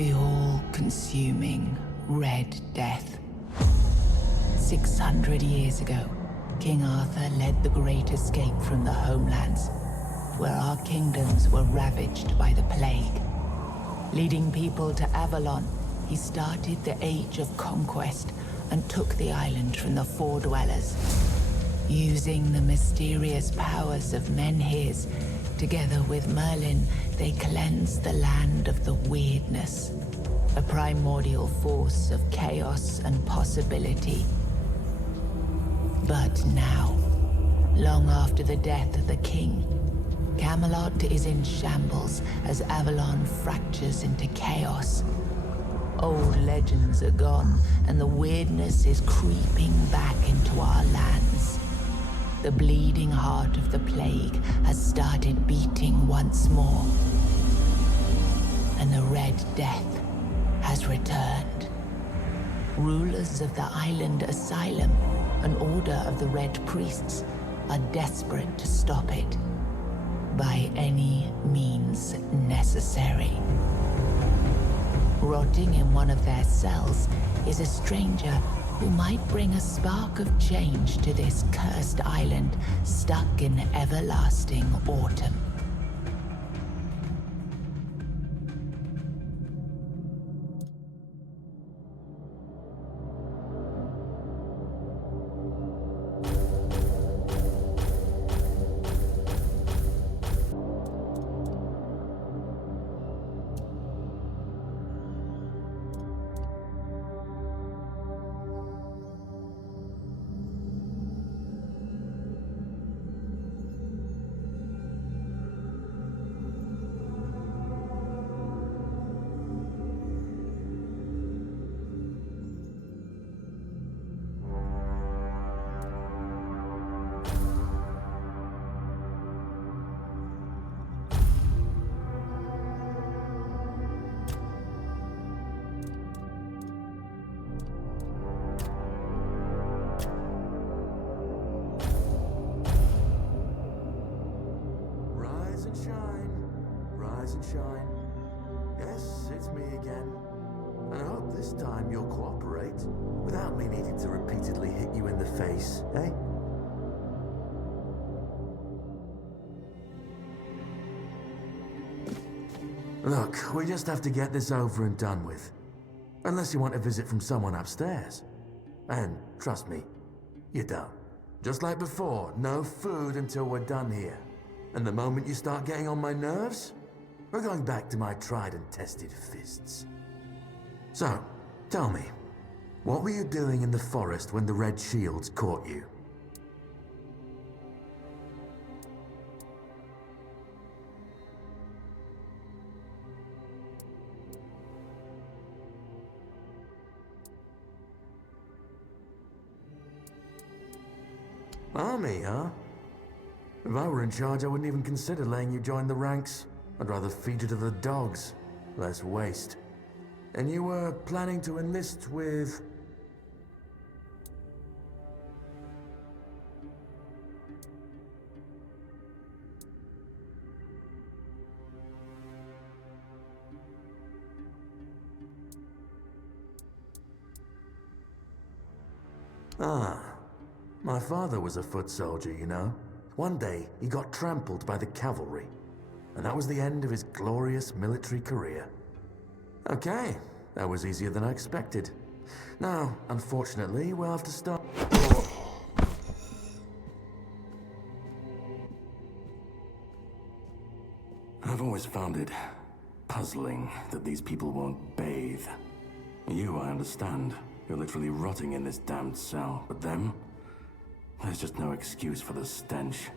The all-consuming Red Death. 600 years ago, King Arthur led the Great Escape from the homelands, where our kingdoms were ravaged by the plague. Leading people to Avalon, he started the Age of Conquest and took the island from the Four Dwellers. Using the mysterious powers of Menhirs, together with Merlin, they cleansed the land of the weirdness, a primordial force of chaos and possibility. But now, long after the death of the king, Camelot is in shambles as Avalon fractures into chaos. Old legends are gone, and the weirdness is creeping back into our lands. The bleeding heart of the plague has started beating once more, and the Red Death has returned. Rulers of the island asylum, an order of the Red Priests, are desperate to stop it by any means necessary. Rotting in one of their cells is a stranger who might bring a spark of change to this cursed island stuck in everlasting autumn. Shine. Yes, it's me again. And I hope this time you'll cooperate without me needing to repeatedly hit you in the face, eh? Look, we just have to get this over and done with. Unless you want a visit from someone upstairs. And trust me, you don't. Just like before, no food until we're done here. And the moment you start getting on my nerves, we're going back to my tried and tested fists. So, tell me, what were you doing in the forest when the Red Shields caught you? Army, huh? If I were in charge, I wouldn't even consider letting you join the ranks. I'd rather feed you to the dogs. Less waste. And you were planning to enlist with... Ah, my father was a foot soldier, you know. One day, he got trampled by the cavalry. And that was the end of his glorious military career. Okay, that was easier than I expected. Now, unfortunately, we'll have to start... I've always found it puzzling that these people won't bathe. You, I understand. You're literally rotting in this damned cell. But them? There's just no excuse for the stench.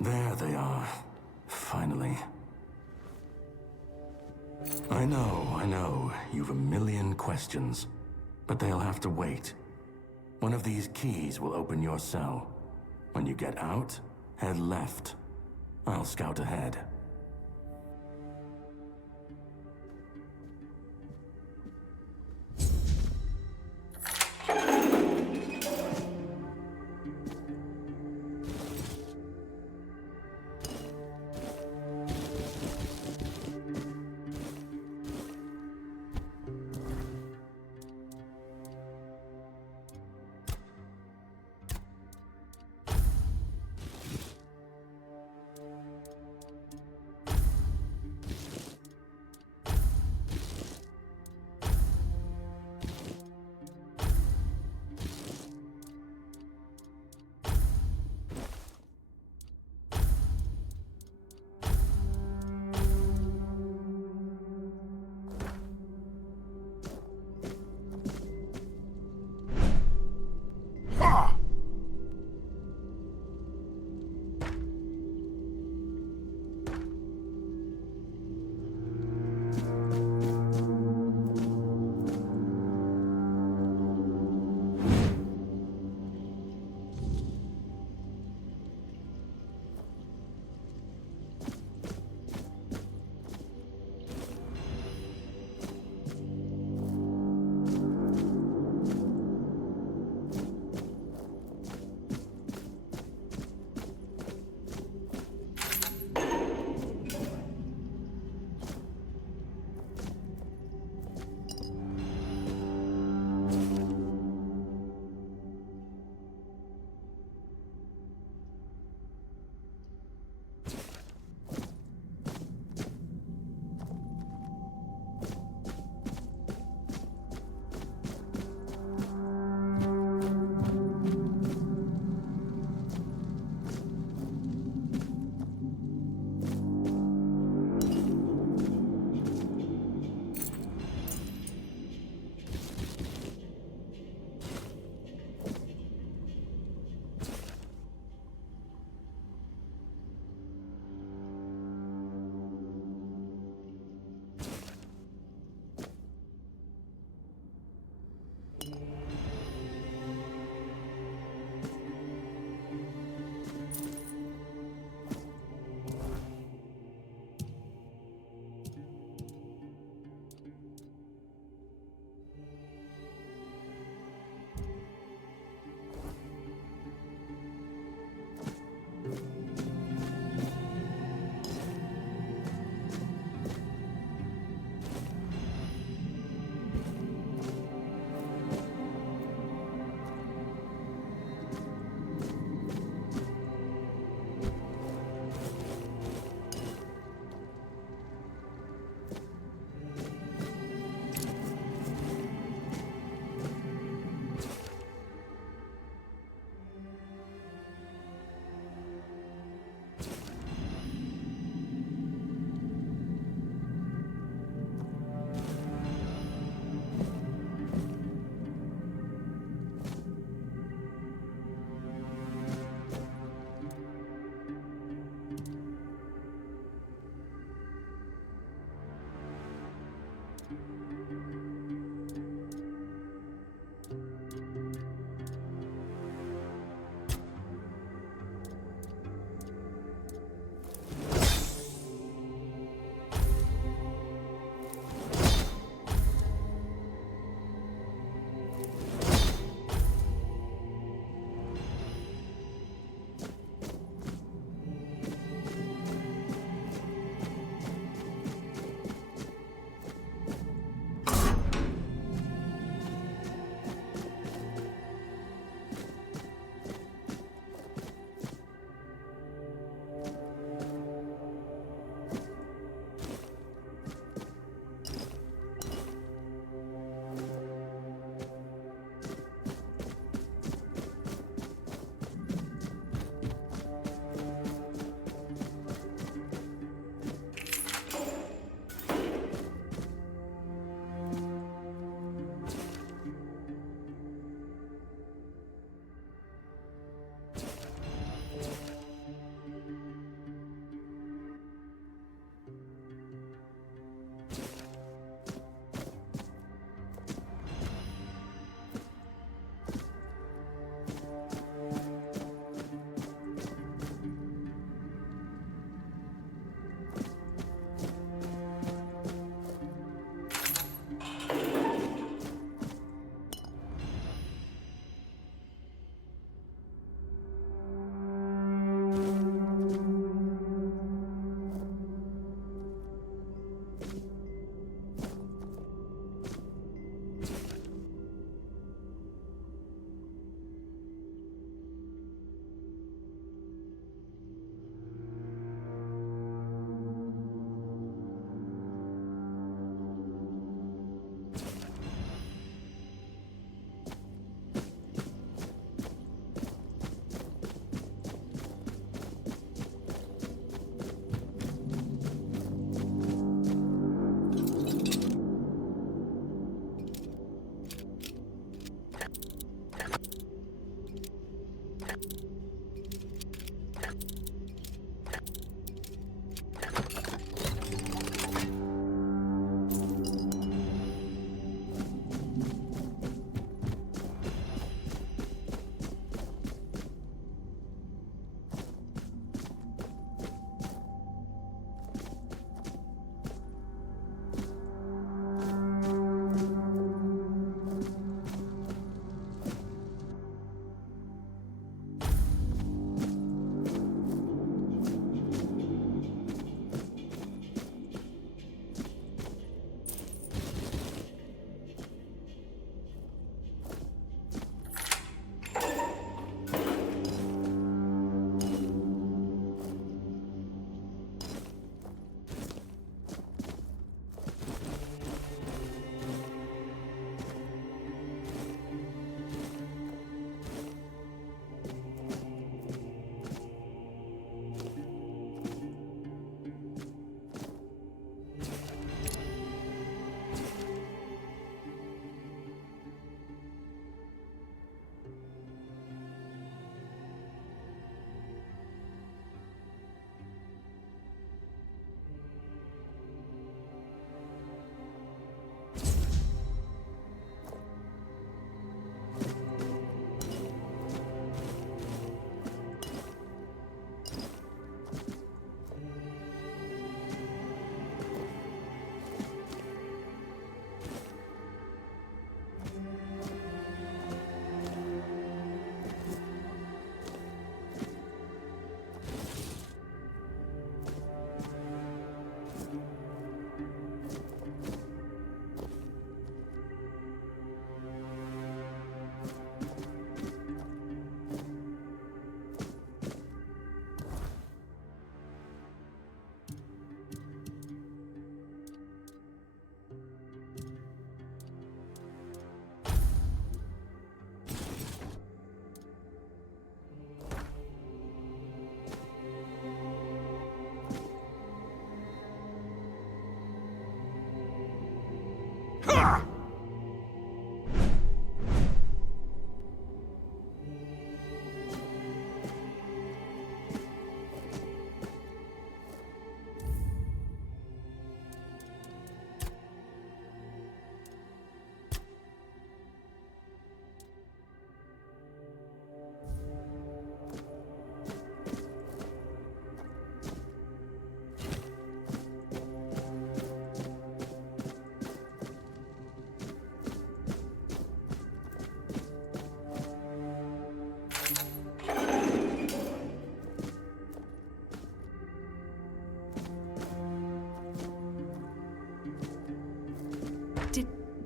There they are. Finally. I know. You've a million questions. But they'll have to wait. One of these keys will open your cell. When you get out, head left. I'll scout ahead.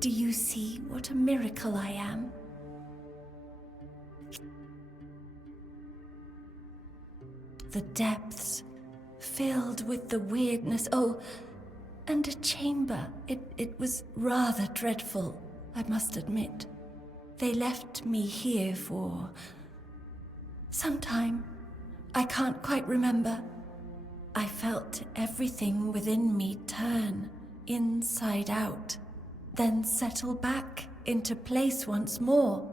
Do you see what a miracle I am? The depths, filled with the weirdness. Oh, and a chamber. It was rather dreadful, I must admit. They left me here for some time. I can't quite remember. I felt everything within me turn inside out, then settle back into place once more.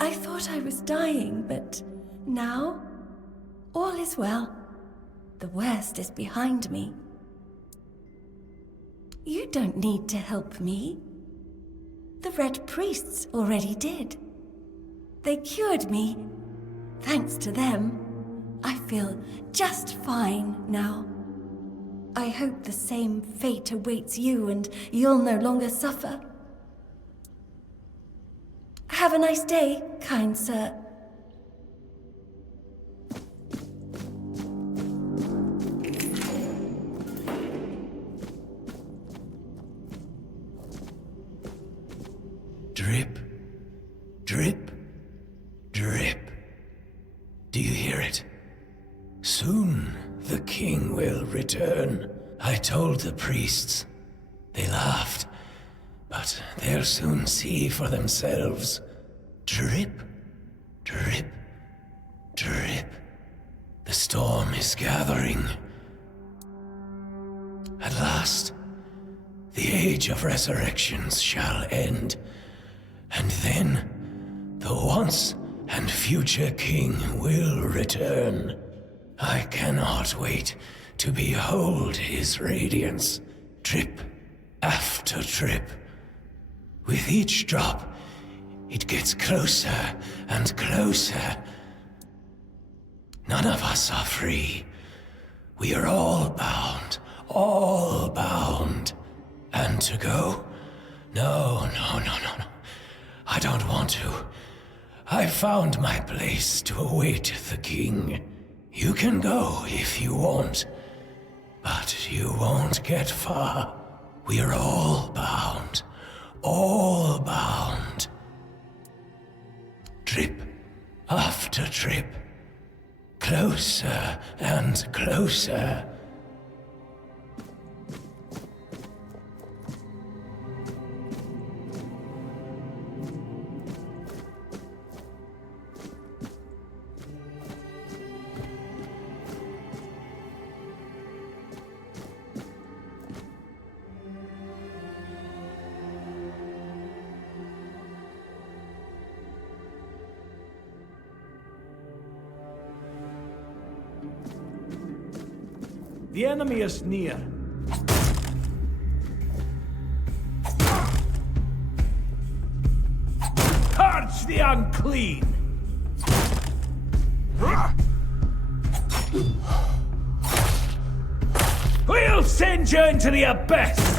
I thought I was dying, but now all is well. The worst is behind me. You don't need to help me. The Red Priests already did. They cured me. Thanks to them, I feel just fine now. I hope the same fate awaits you and you'll no longer suffer. Have a nice day, kind sir. Drip, drip, drip. Do you hear it? Soon the king will return. I told the priests. They laughed, but they'll soon see for themselves. Drip, drip, drip. The storm is gathering. At last, the age of resurrections shall end. And then, the once and future king will return. I cannot wait to behold his radiance, drip after drip. With each drop, it gets closer and closer. None of us are free. We are all bound, all bound. And to go? No. I don't want to. I found my place to await the king. You can go if you want, but you won't get far. We are all bound, all bound. Trip after trip, closer and closer. The enemy is near. Purge the unclean! We'll send you into the abyss!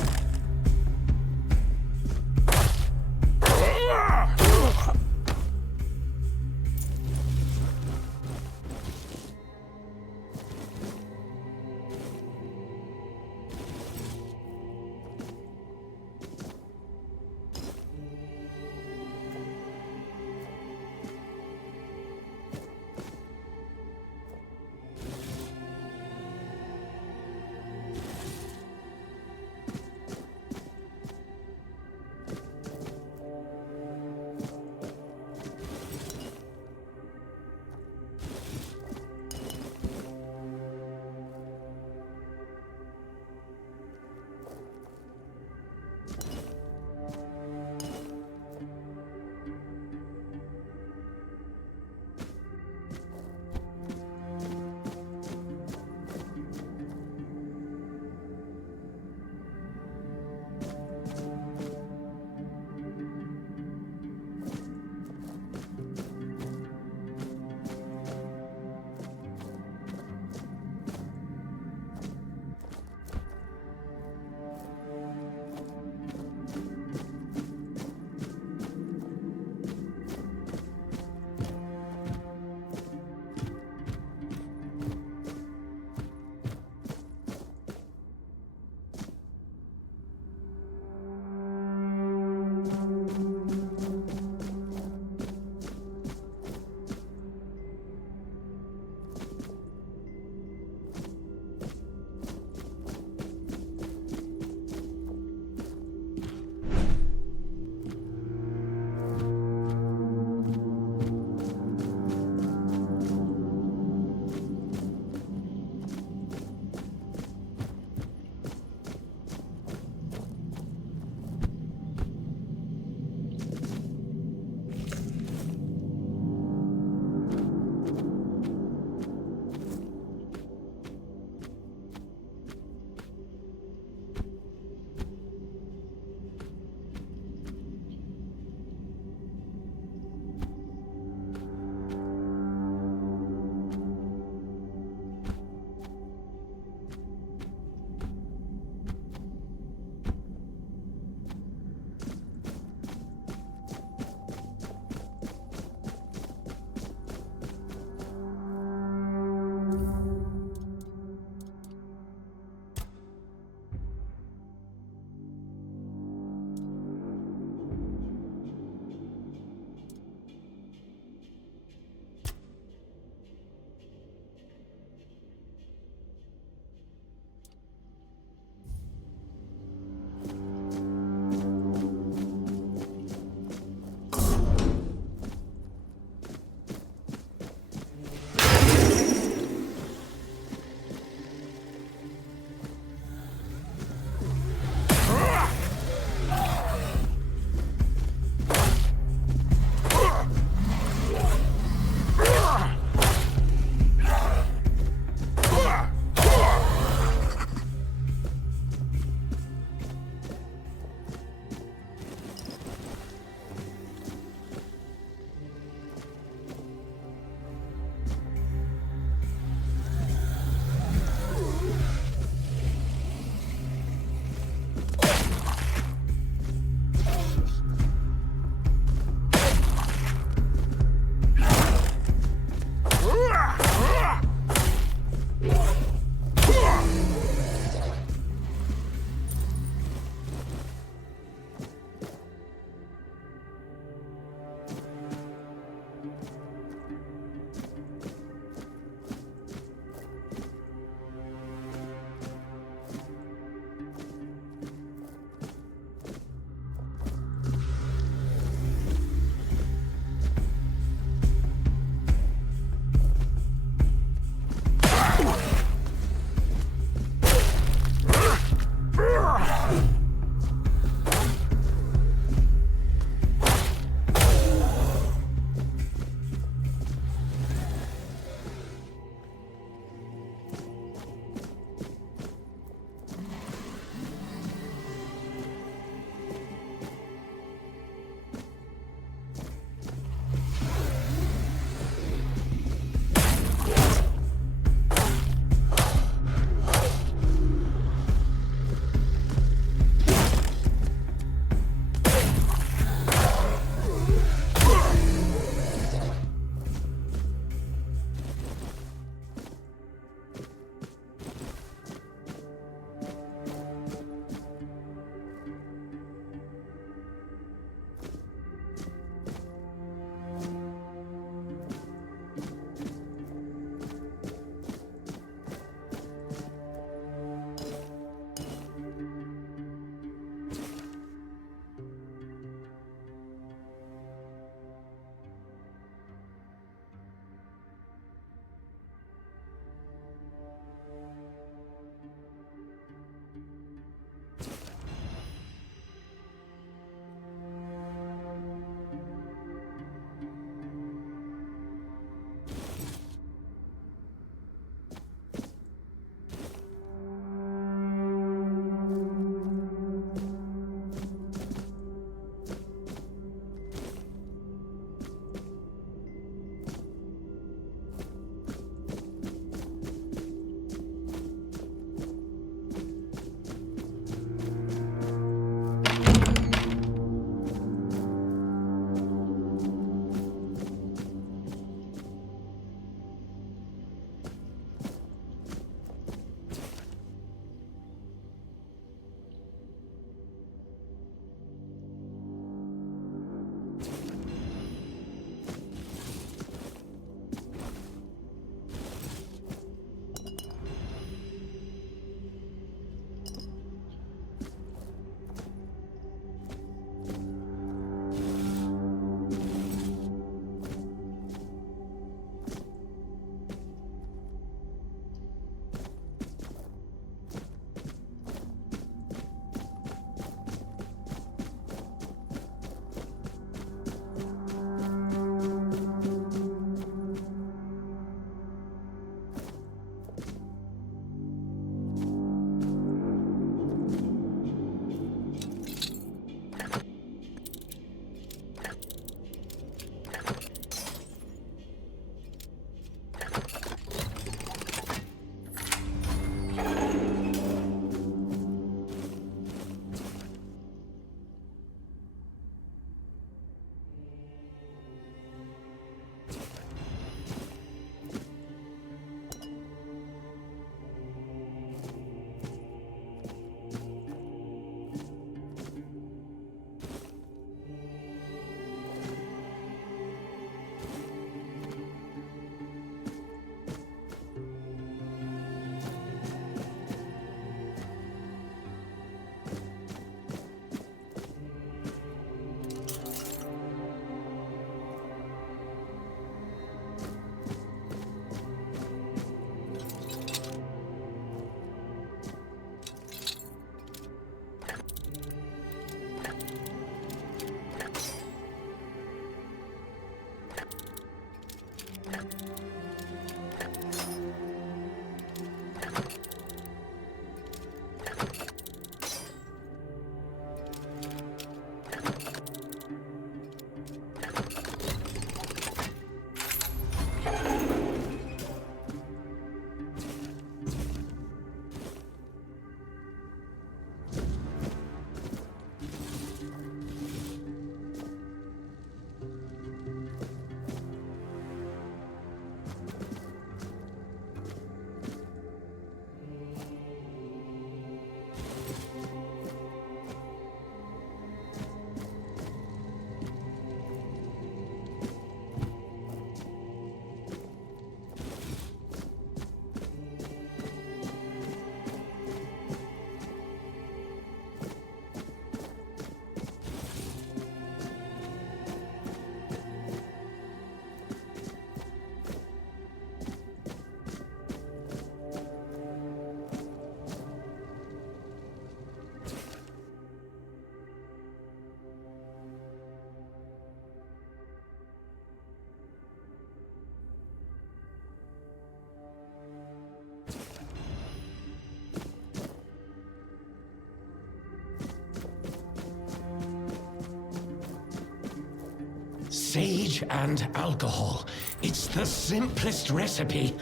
Sage and alcohol. It's the simplest recipe.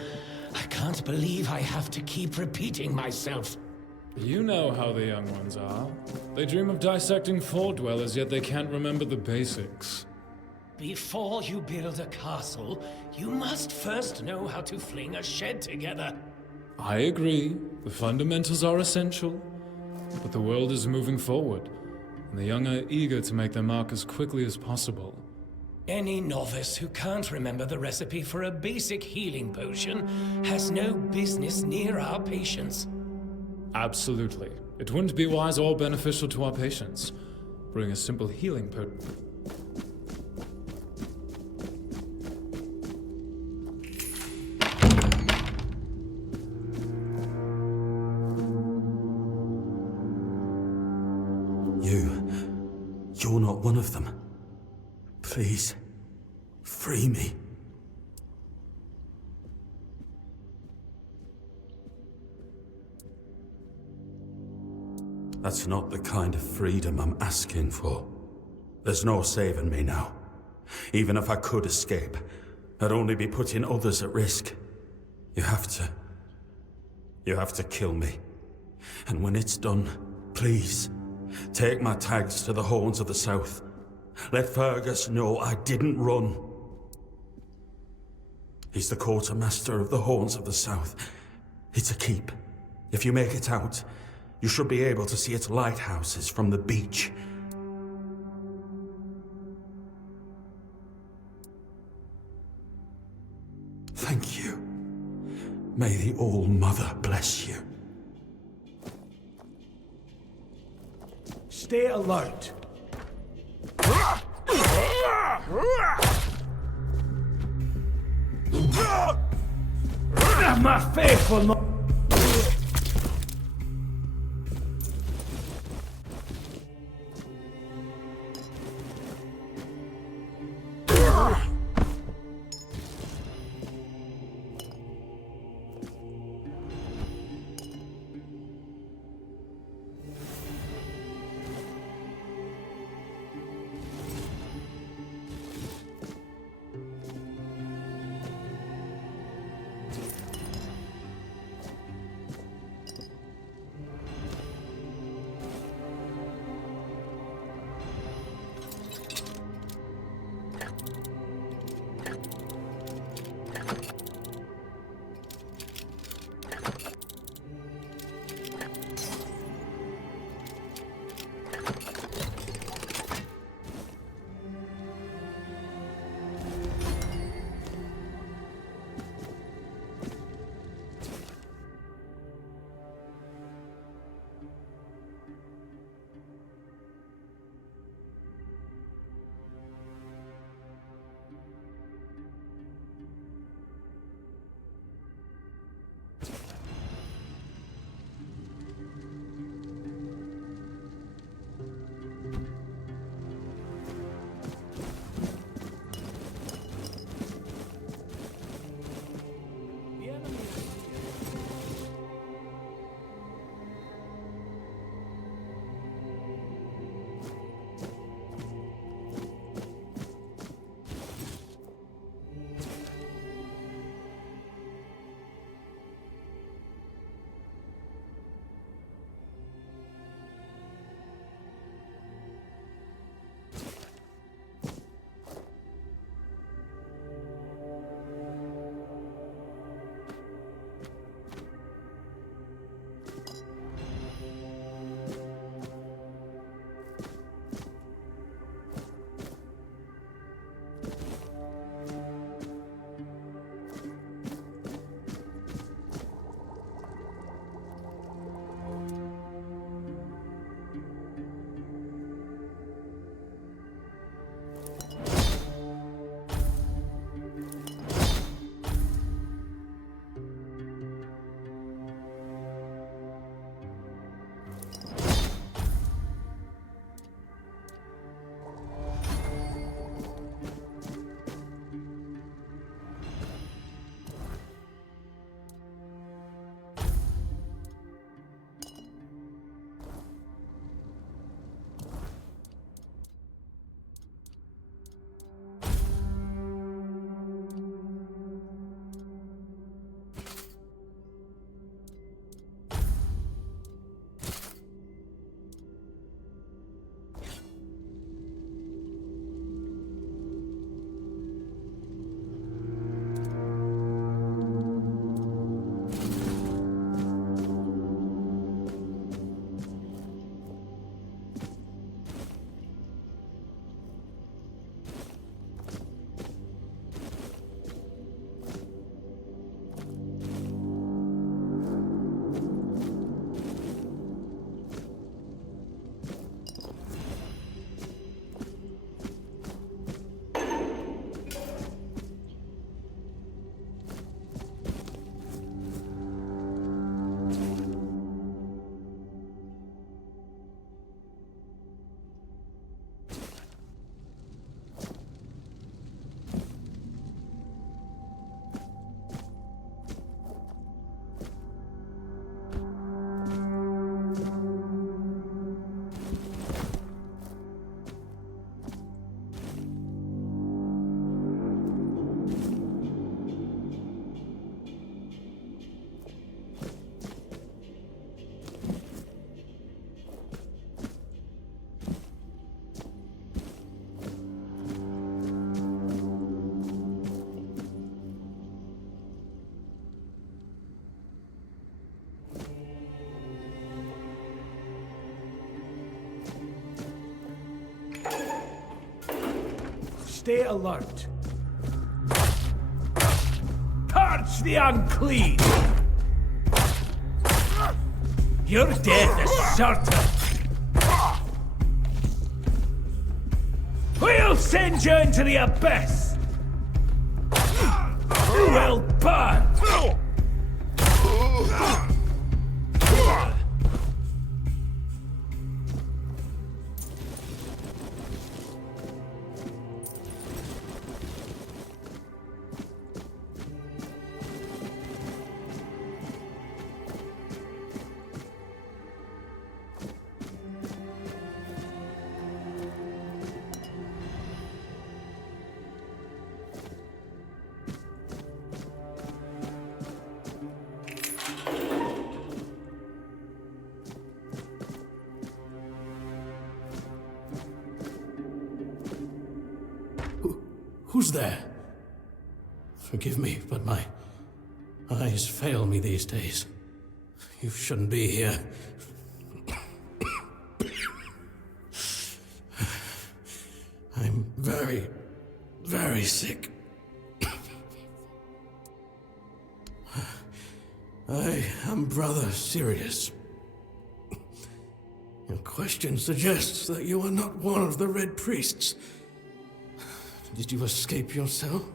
I can't believe I have to keep repeating myself. You know how the young ones are. They dream of dissecting Fall Dwellers, yet they can't remember the basics. Before you build a castle, you must first know how to fling a shed together. I agree. The fundamentals are essential. But the world is moving forward, and the young are eager to make their mark as quickly as possible. Any novice who can't remember the recipe for a basic healing potion has no business near our patients. Absolutely. It wouldn't be wise or beneficial to our patients. Bring a simple healing potion. You're not one of them. Please, free me. That's not the kind of freedom I'm asking for. There's no saving me now. Even if I could escape, I'd only be putting others at risk. You have to kill me. And when it's done, please, take my tags to the Horns of the South. Let Fergus know I didn't run. He's the quartermaster of the Horns of the South. It's a keep. If you make it out, you should be able to see its lighthouses from the beach. Thank you. May the All-Mother bless you. Stay alert. My faithful mo- Stay alert. Purge the unclean! Your death is certain! We'll send you into the abyss! You will burn! Who's there? Forgive me, but my eyes fail me these days. You shouldn't be here. I'm very, very sick. I am Brother Sirius. Your question suggests that you are not one of the Red Priests. Did you escape your cell?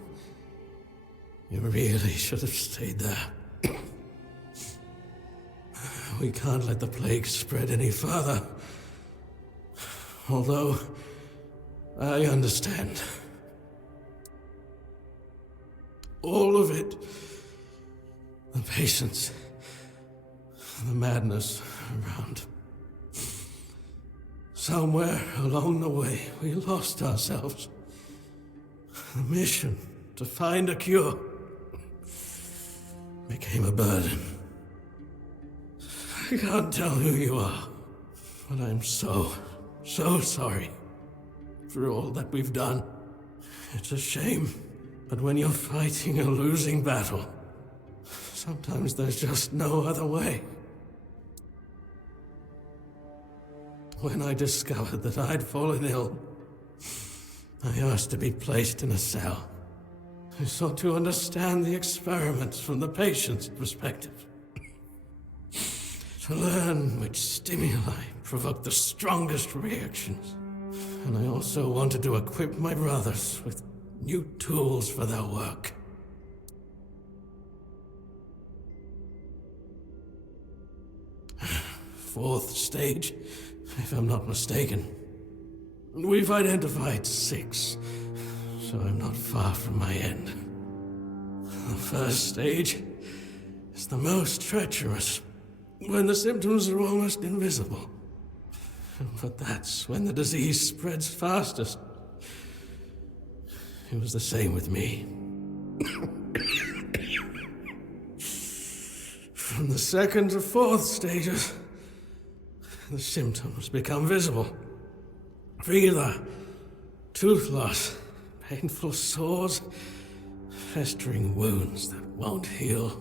You really should have stayed there. We can't let the plague spread any further. Although, I understand. All of it. The patience. The madness around. Somewhere along the way, we lost ourselves. The mission to find a cure became a burden. I can't tell who you are, but I'm so sorry for all that we've done. It's a shame, but when you're fighting a losing battle, sometimes there's just no other way. When I discovered that I'd fallen ill, I asked to be placed in a cell. I sought to understand the experiments from the patient's perspective. To learn which stimuli provoke the strongest reactions. And I also wanted to equip my brothers with new tools for their work. Fourth stage, if I'm not mistaken. We've identified 6, so I'm not far from my end. The first stage is the most treacherous, when the symptoms are almost invisible. But that's when the disease spreads fastest. It was the same with me. From the second to fourth stages, the symptoms become visible. Fever, tooth loss, painful sores, festering wounds that won't heal.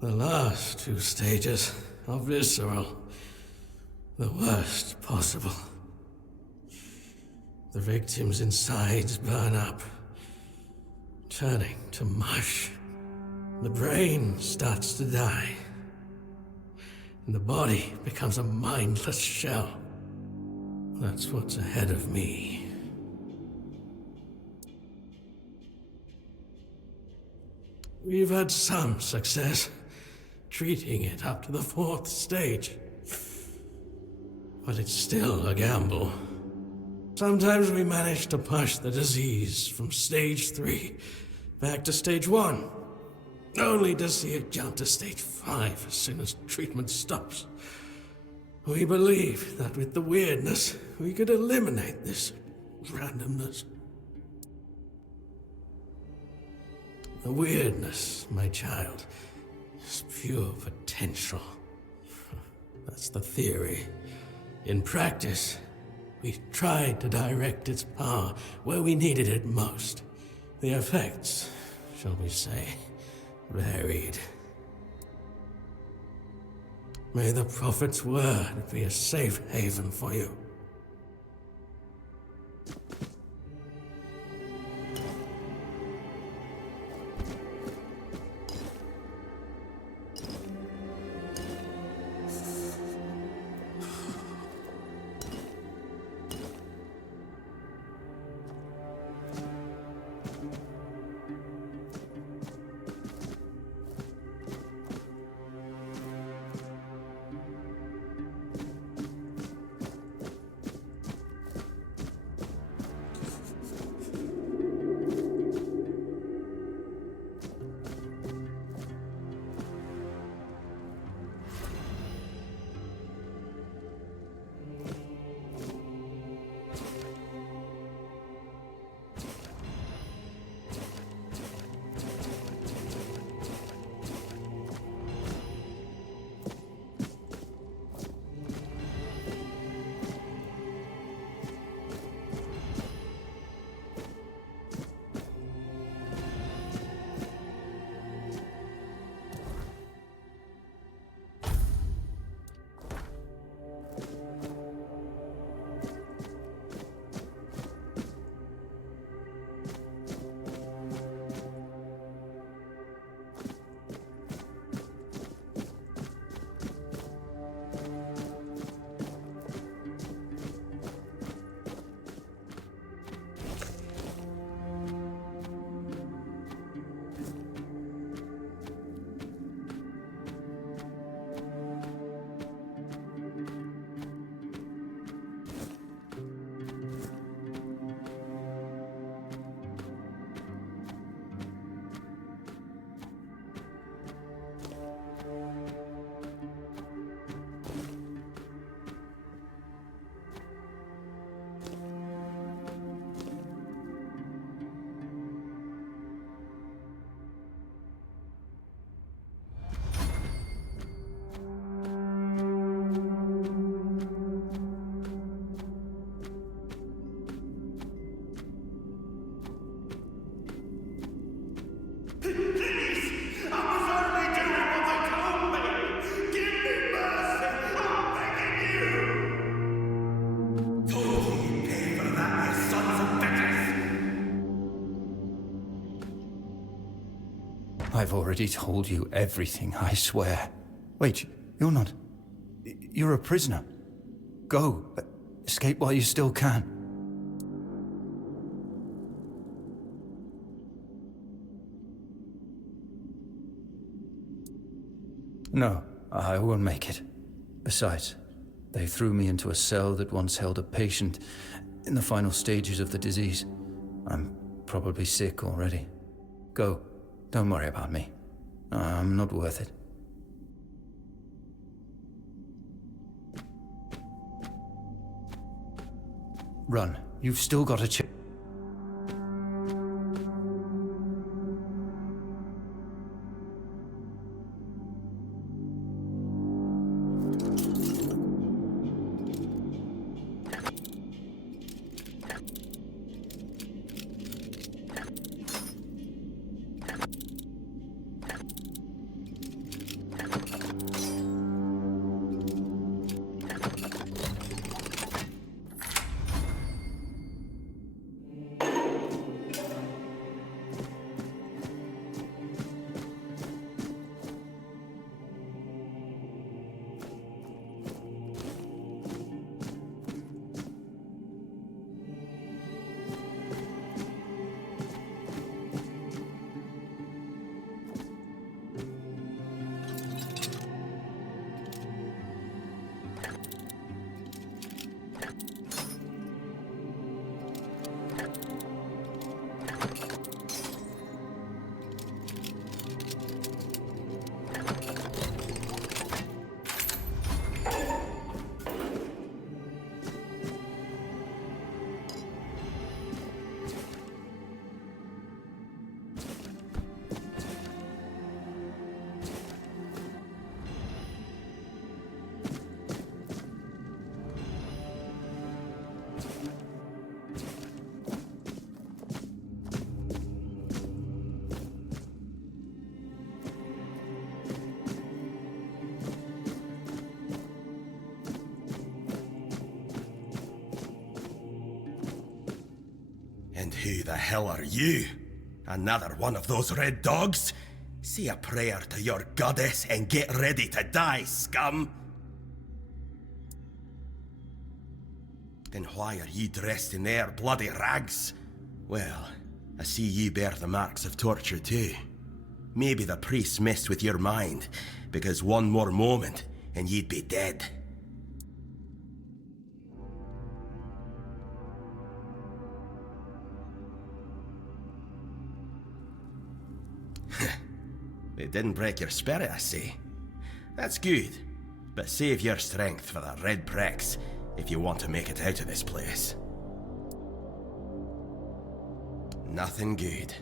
The last 2 stages are visceral, the worst possible. The victim's insides burn up, turning to mush. The brain starts to die, and the body becomes a mindless shell. That's what's ahead of me. We've had some success treating it up to the 4th stage. But it's still a gamble. Sometimes we manage to push the disease from stage 3 back to stage 1, only to see it jump to stage 5 as soon as treatment stops. We believe that with the weirdness, we could eliminate this randomness. The weirdness, my child, is pure potential. That's the theory. In practice, we tried to direct its power where we needed it most. The effects, shall we say, varied. May the Prophet's word be a safe haven for you. I've already told you everything, I swear. Wait, you're not... You're a prisoner. Go. Escape while you still can. No, I won't make it. Besides, they threw me into a cell that once held a patient in the final stages of the disease. I'm probably sick already. Go. Don't worry about me. I'm not worth it. Run. You've still got a chance. And who the hell are you? Another one of those red dogs? Say a prayer to your goddess and get ready to die, scum! Then why are ye dressed in their bloody rags? Well, I see ye bear the marks of torture too. Maybe the priest messed with your mind, because one more moment and ye'd be dead. It didn't break your spirit, I see. That's good, but save your strength for the red pricks if you want to make it out of this place. Nothing good.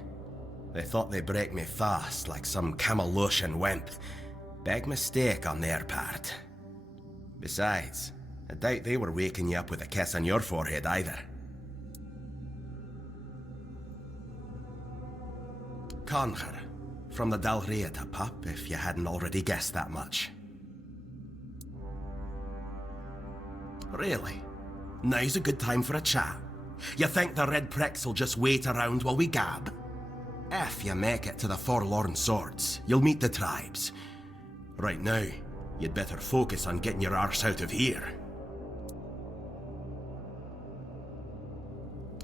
They thought they'd break me fast, like some Camalosian wimp. Big mistake on their part. Besides, I doubt they were waking you up with a kiss on your forehead either. Conquer. From the Dalriata pup, if you hadn't already guessed that much. Really? Now's a good time for a chat. You think the red pricks will just wait around while we gab? If you make it to the Forlorn Swords, you'll meet the tribes. Right now, you'd better focus on getting your arse out of here.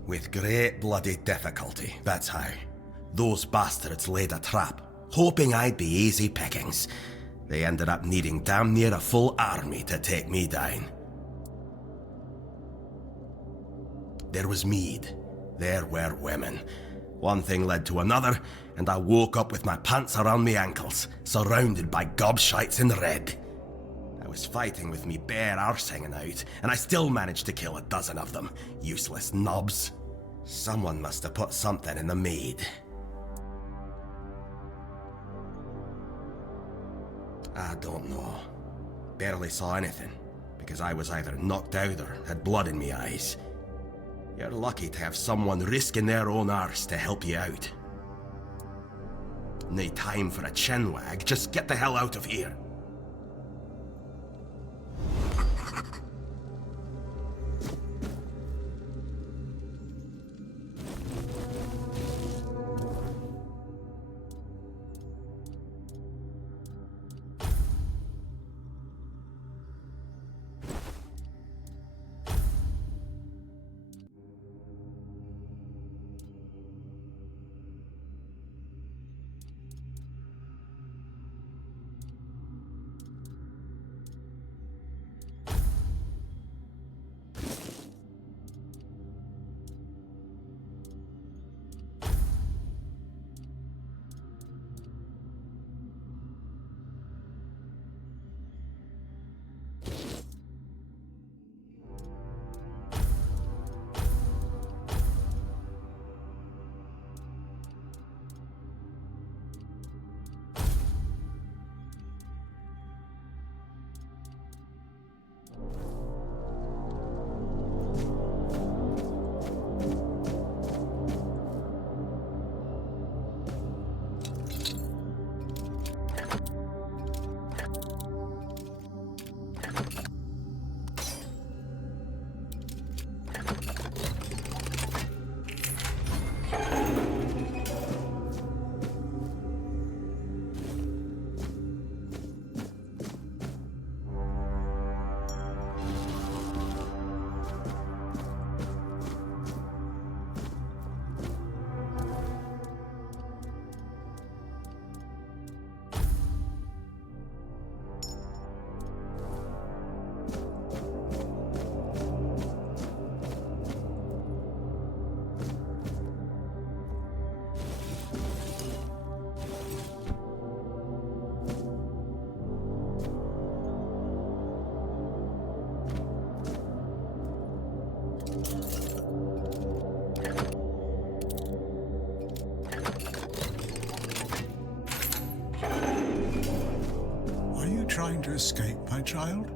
With great bloody difficulty, that's how. Those bastards laid a trap, hoping I'd be easy pickings. They ended up needing damn near a full army to take me down. There was mead. There were women. One thing led to another, and I woke up with my pants around my ankles, surrounded by gobshites in red. I was fighting with me bare arse hanging out, and I still managed to kill a dozen of them. Useless knobs. Someone must have put something in the mead. I don't know. Barely saw anything, because I was either knocked out or had blood in me eyes. You're lucky to have someone risking their own arse to help you out. No time for a chinwag, just get the hell out of here. Are you trying to escape, my child?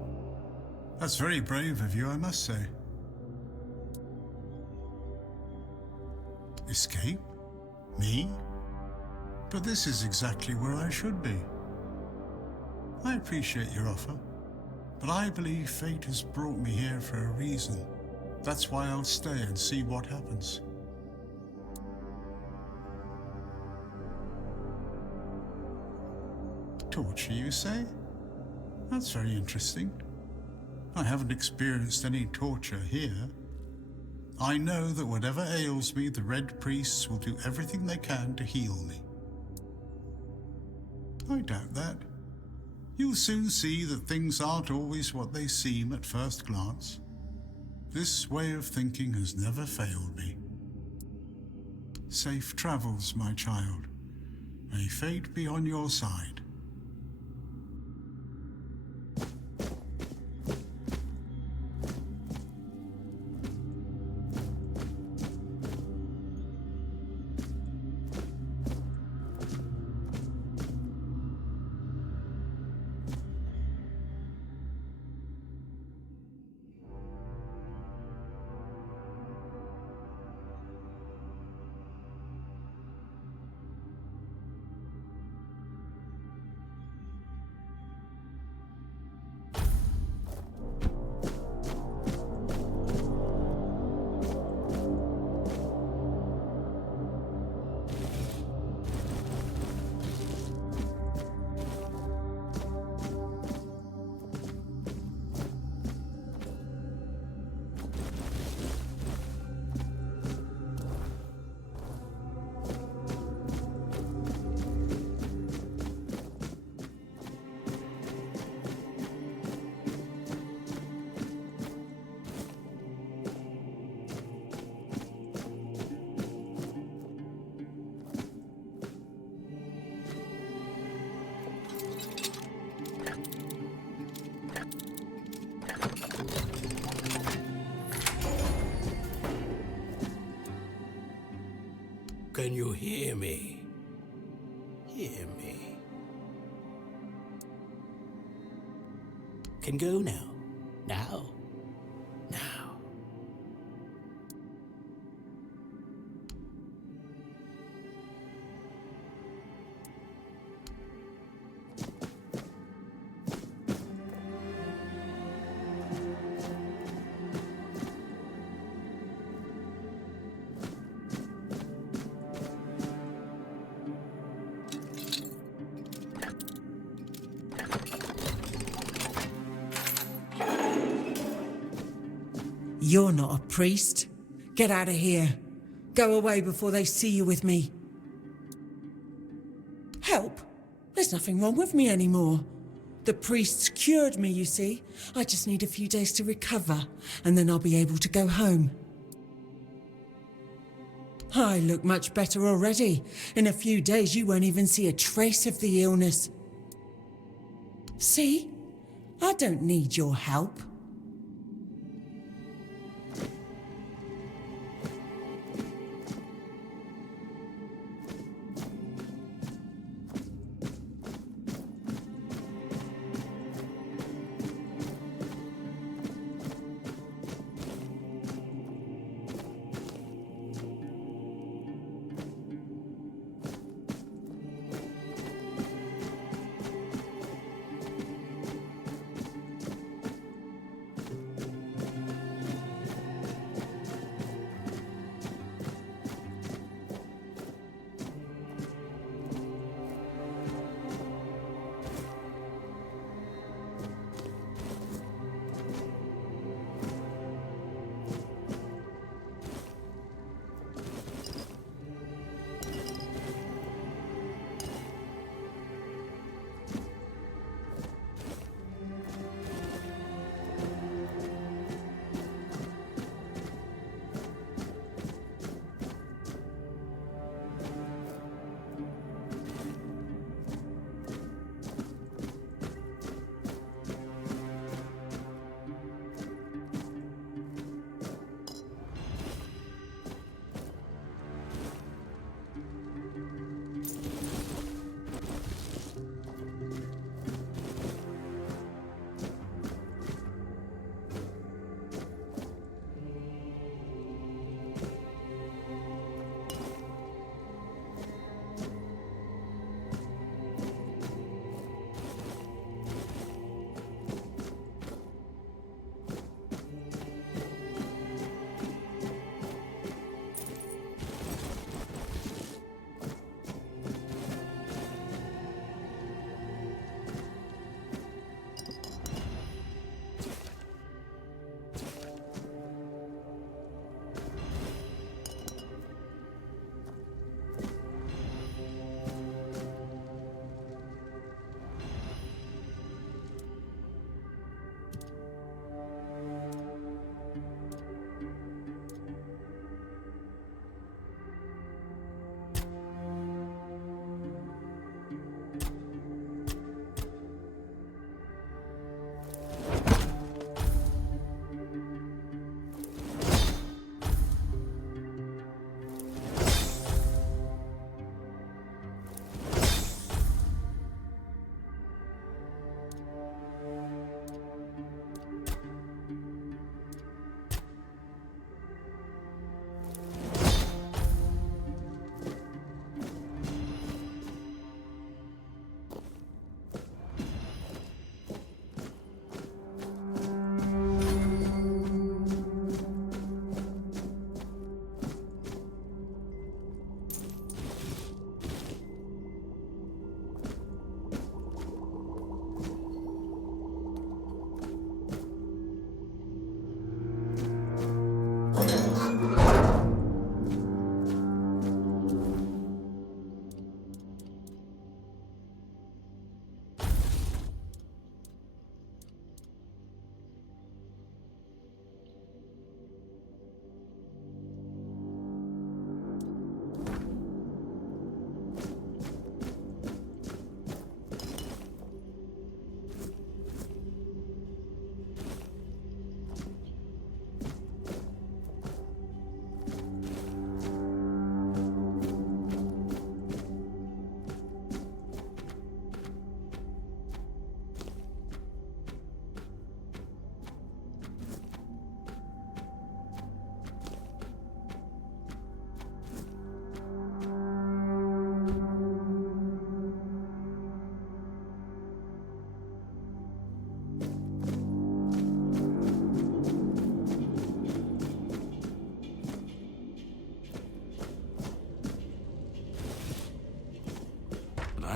That's very brave of you, I must say. Escape? Me? But this is exactly where I should be. I appreciate your offer, but I believe fate has brought me here for a reason. That's why I'll stay and see what happens. Torture, you say? That's very interesting. I haven't experienced any torture here. I know that whatever ails me, the Red Priests will do everything they can to heal me. I doubt that. You'll soon see that things aren't always what they seem at first glance. This way of thinking has never failed me. Safe travels, my child. May fate be on your side. Can you hear me? Hear me. Can go now. Now. Now. You're not a priest. Get out of here. Go away before they see you with me. Help? There's nothing wrong with me anymore. The priests cured me, you see. I just need a few days to recover, and then I'll be able to go home. I look much better already. In a few days, you won't even see a trace of the illness. See? I don't need your help.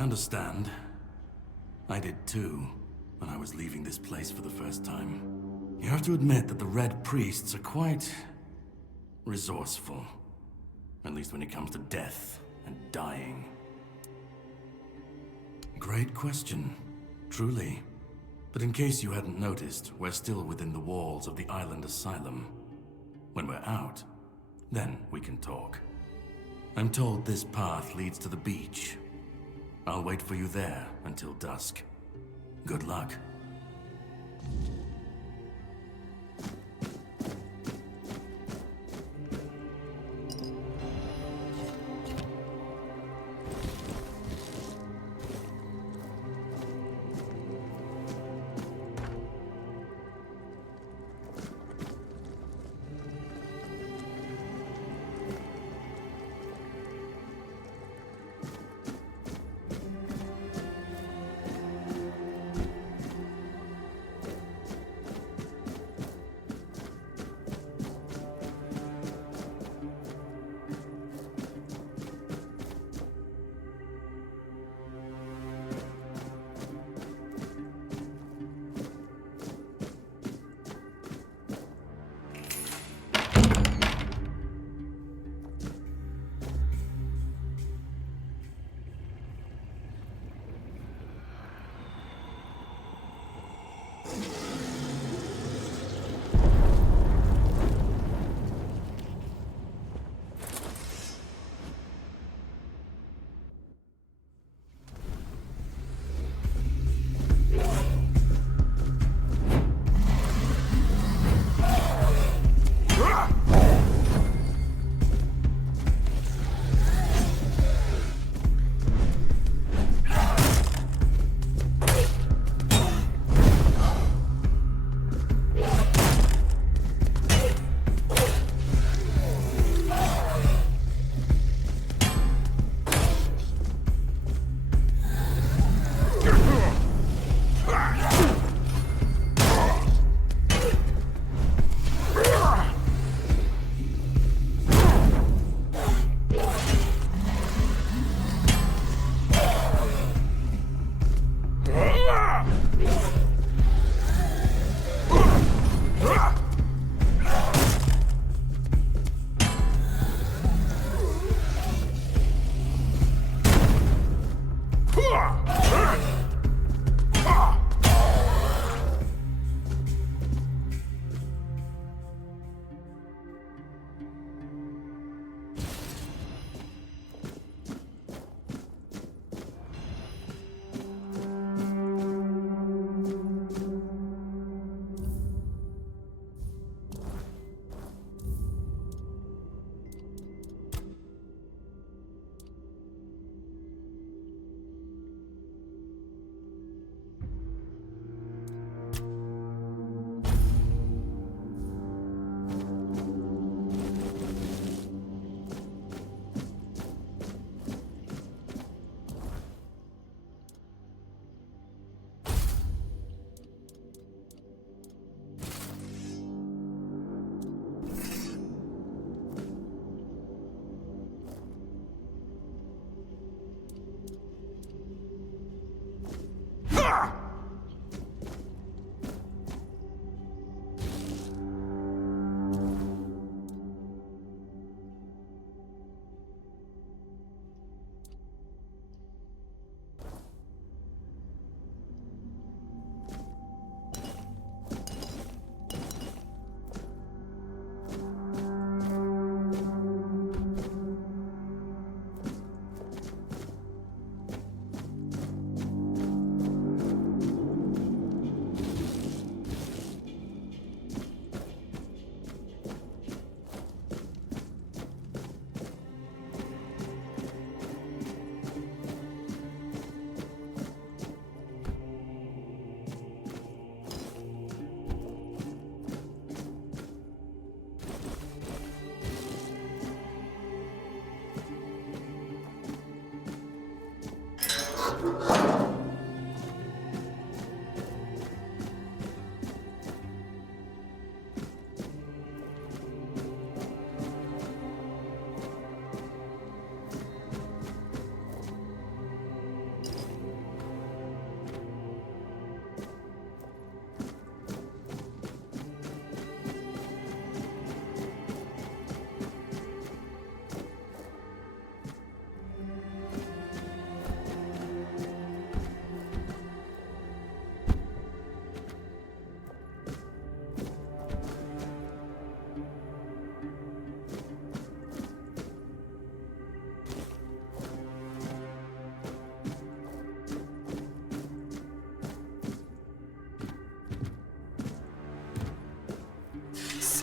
understand. I did too, when I was leaving this place for the first time. You have to admit that the Red Priests are quite resourceful. At least when it comes to death and dying. Great question, truly. But in case you hadn't noticed, we're still within the walls of the island asylum. When we're out, then we can talk. I'm told this path leads to the beach. I'll wait for you there until dusk. Good luck.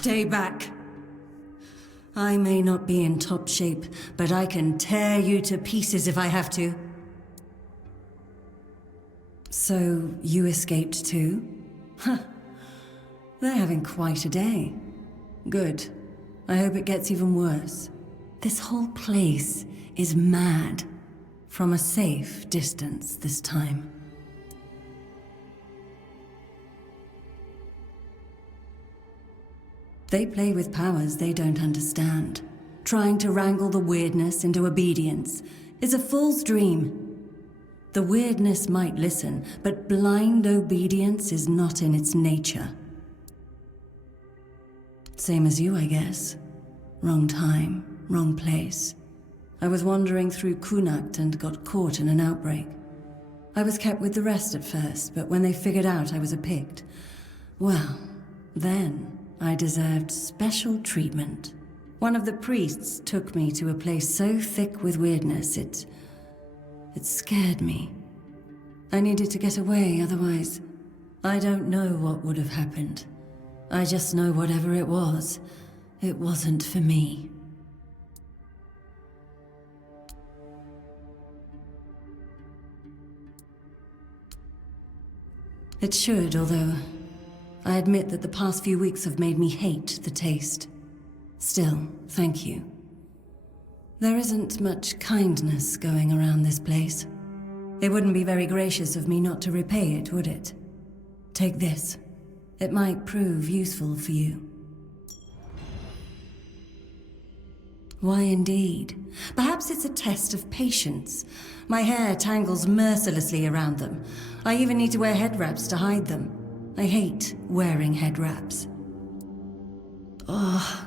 Stay back. I may not be in top shape, but I can tear you to pieces if I have to. So, you escaped too? Huh. They're having quite a day. Good. I hope it gets even worse. This whole place is mad. From a safe distance this time. They play with powers they don't understand. Trying to wrangle the weirdness into obedience is a fool's dream. The weirdness might listen, but blind obedience is not in its nature. Same as you, I guess. Wrong time, wrong place. I was wandering through Kunakt and got caught in an outbreak. I was kept with the rest at first, but when they figured out I was a Pict, well, then I deserved special treatment. One of the priests took me to a place so thick with weirdness, it scared me. I needed to get away, otherwise, I don't know what would have happened. I just know whatever it wasn't for me. It should, although I admit that the past few weeks have made me hate the taste. Still, thank you. There isn't much kindness going around this place. It wouldn't be very gracious of me not to repay it, would it? Take this. It might prove useful for you. Why indeed? Perhaps it's a test of patience. My hair tangles mercilessly around them. I even need to wear head wraps to hide them. I hate wearing head wraps. Ugh.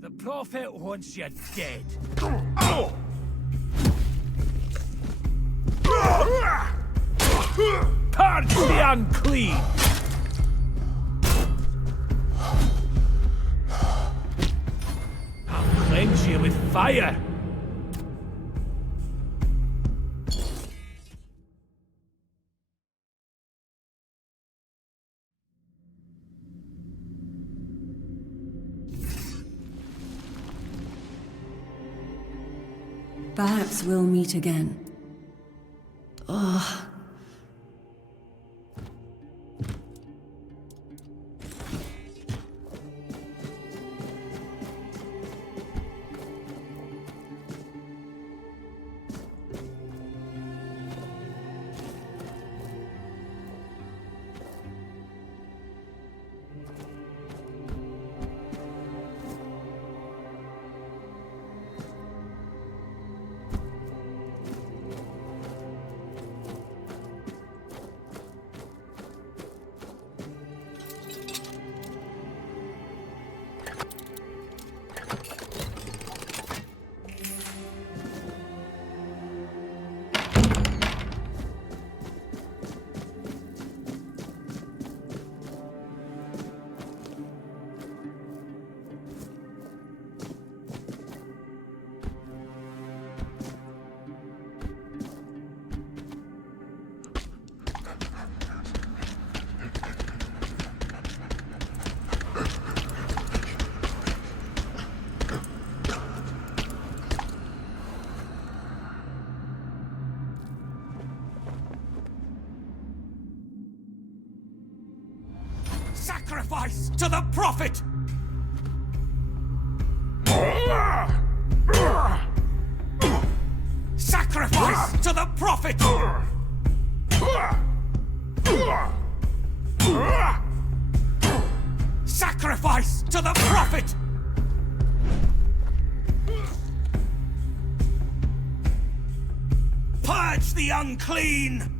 The Prophet wants you dead. Purge the unclean! I'll cleanse you with fire! Perhaps we'll meet again. Ugh. Sacrifice to the prophet! Sacrifice to the prophet! Sacrifice to the prophet! Purge the unclean!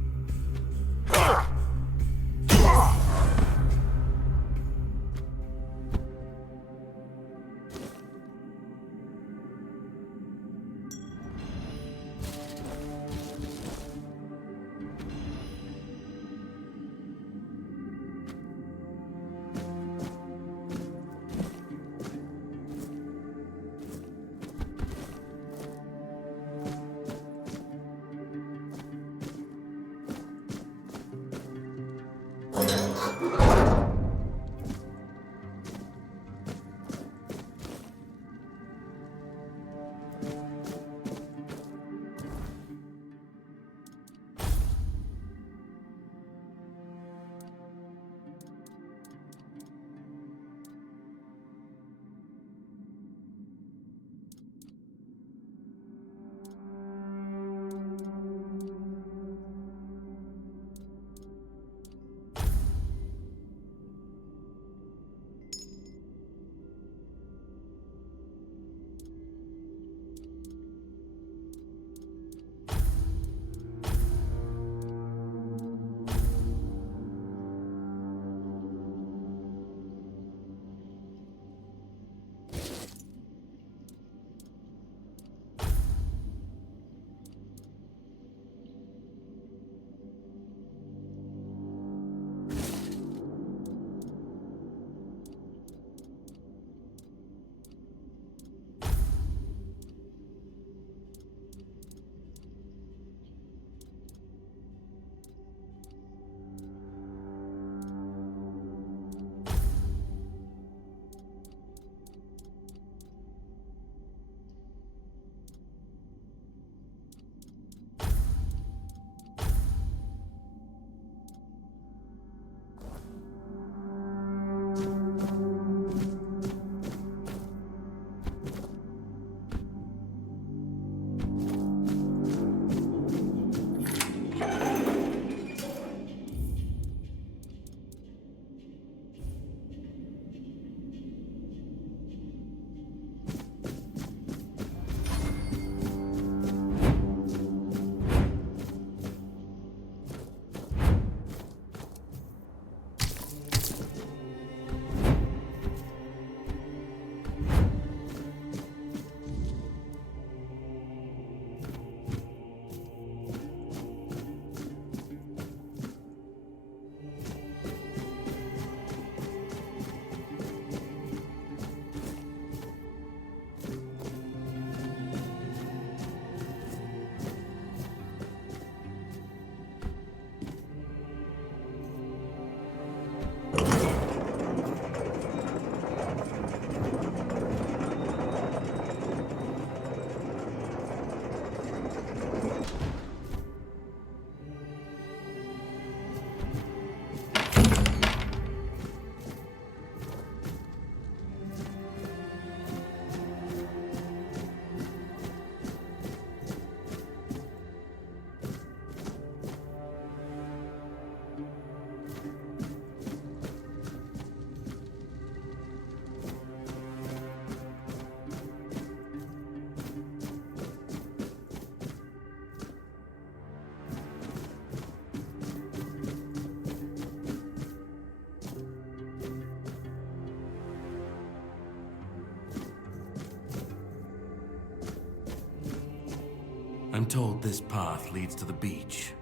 I'm told this path leads to the beach.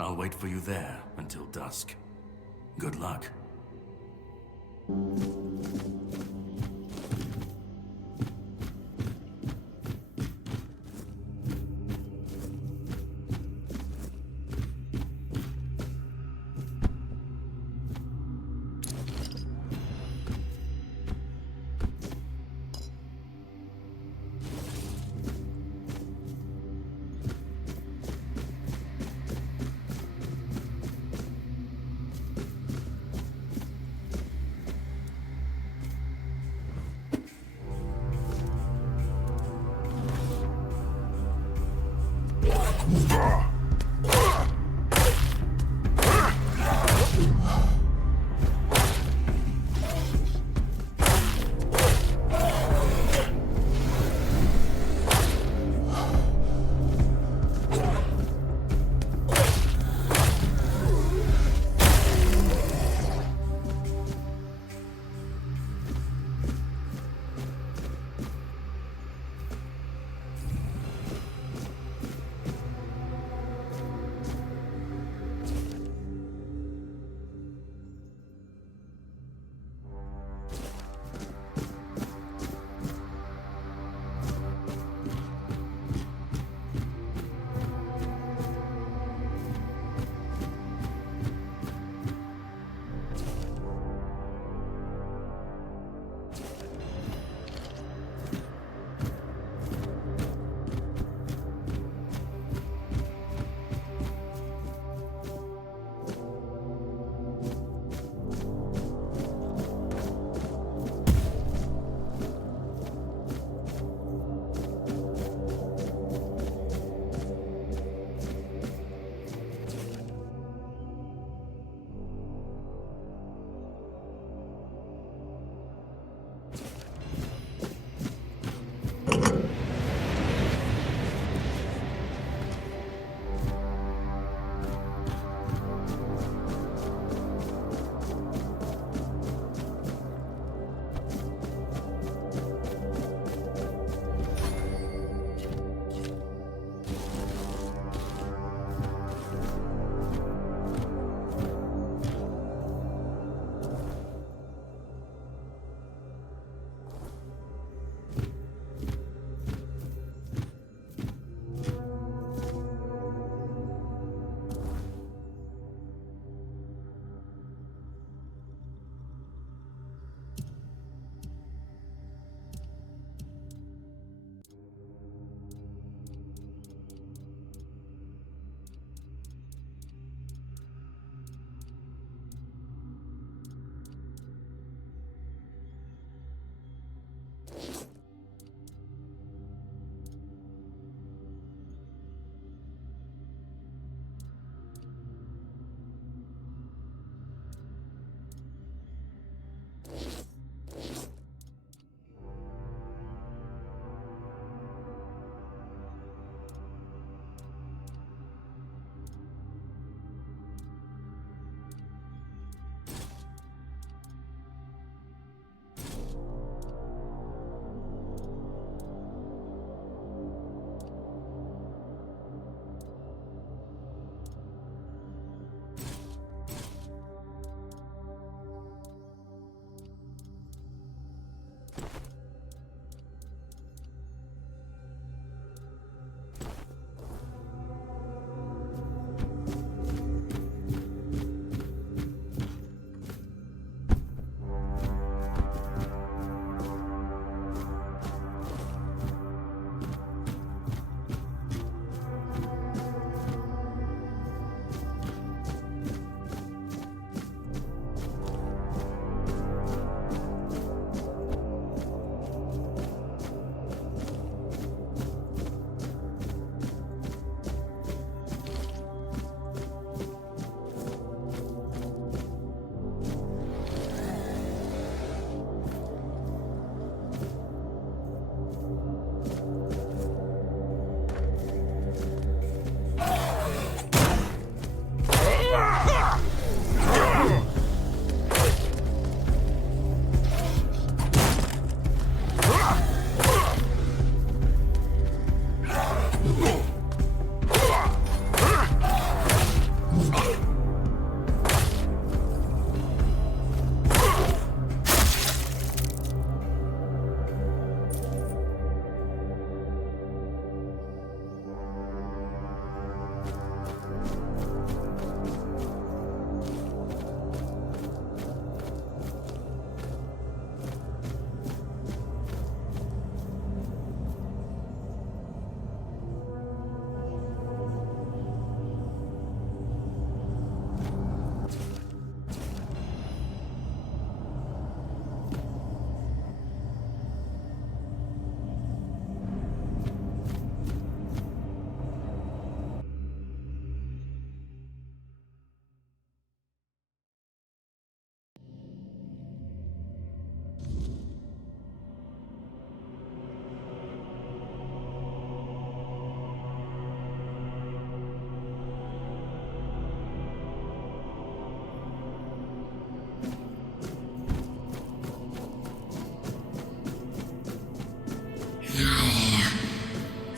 I'll wait for you there until dusk. Good luck.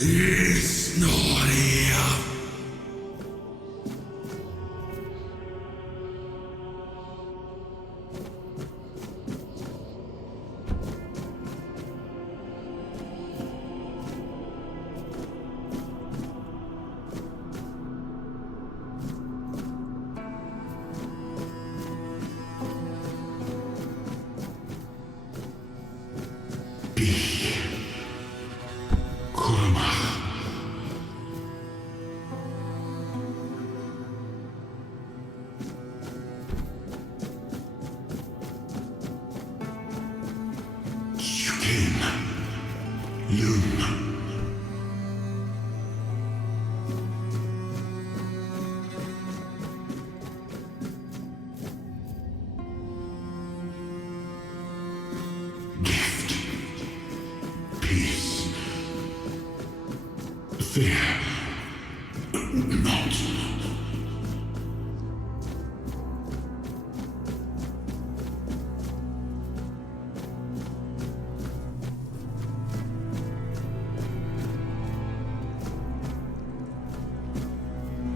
It's not here.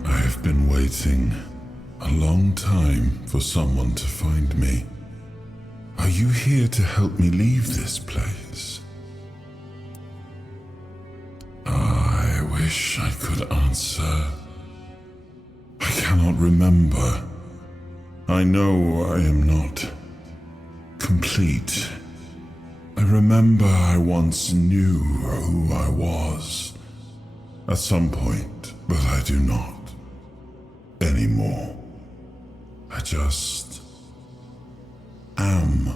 I've been waiting a long time for someone to find me. Are you here to help me leave this place? I wish I could answer. I cannot remember. I know I am not complete. I remember I once knew who I was at some point, but I do not anymore. I just am.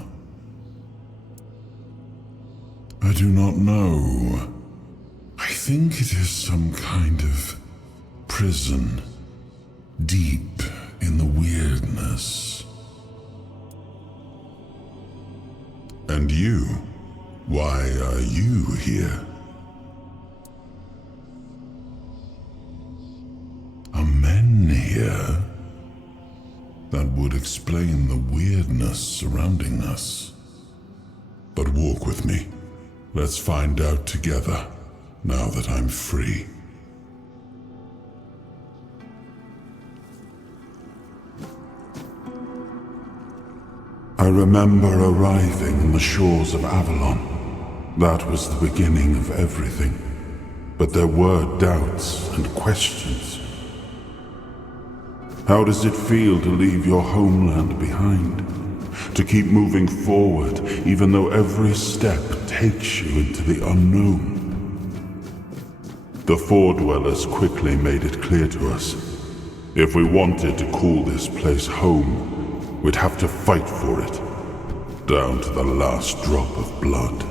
I do not know. I think it is some kind of prison, deep in the weirdness. And you? Why are you here? Are men here? That would explain the weirdness surrounding us. But walk with me. Let's find out together, now that I'm free. I remember arriving on the shores of Avalon. That was the beginning of everything. But there were doubts and questions. How does it feel to leave your homeland behind? To keep moving forward, even though every step takes you into the unknown? The Four Dwellers quickly made it clear to us. If we wanted to call this place home, we'd have to fight for it, down to the last drop of blood.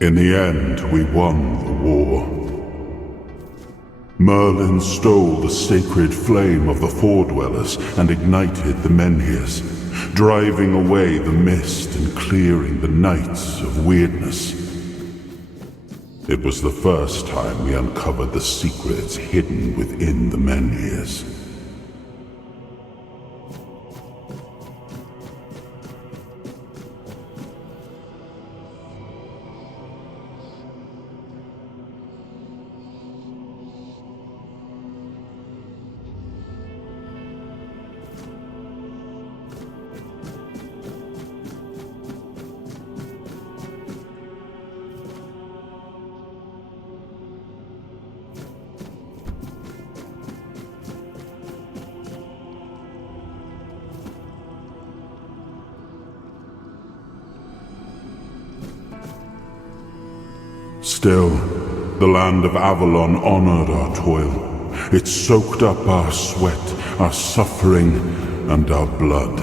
In the end, we won the war. Merlin stole the sacred flame of the Four Dwellers and ignited the Menhirs, driving away the mist and clearing the nights of weirdness. It was the first time we uncovered the secrets hidden within the Menhirs. Still, the land of Avalon honored our toil. It soaked up our sweat, our suffering, and our blood.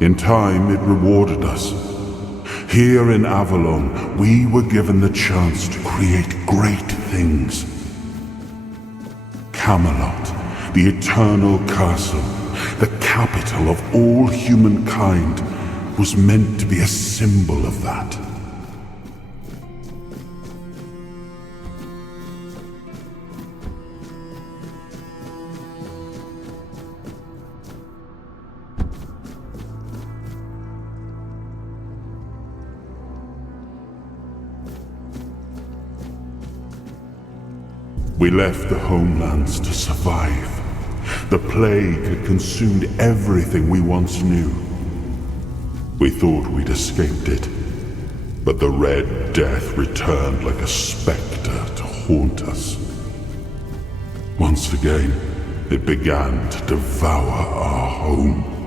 In time, it rewarded us. Here in Avalon, we were given the chance to create great things. Camelot, the eternal castle, the capital of all humankind, was meant to be a symbol of that. We left the homelands to survive. The plague had consumed everything we once knew. We thought we'd escaped it, but the Red Death returned like a specter to haunt us. Once again, it began to devour our home.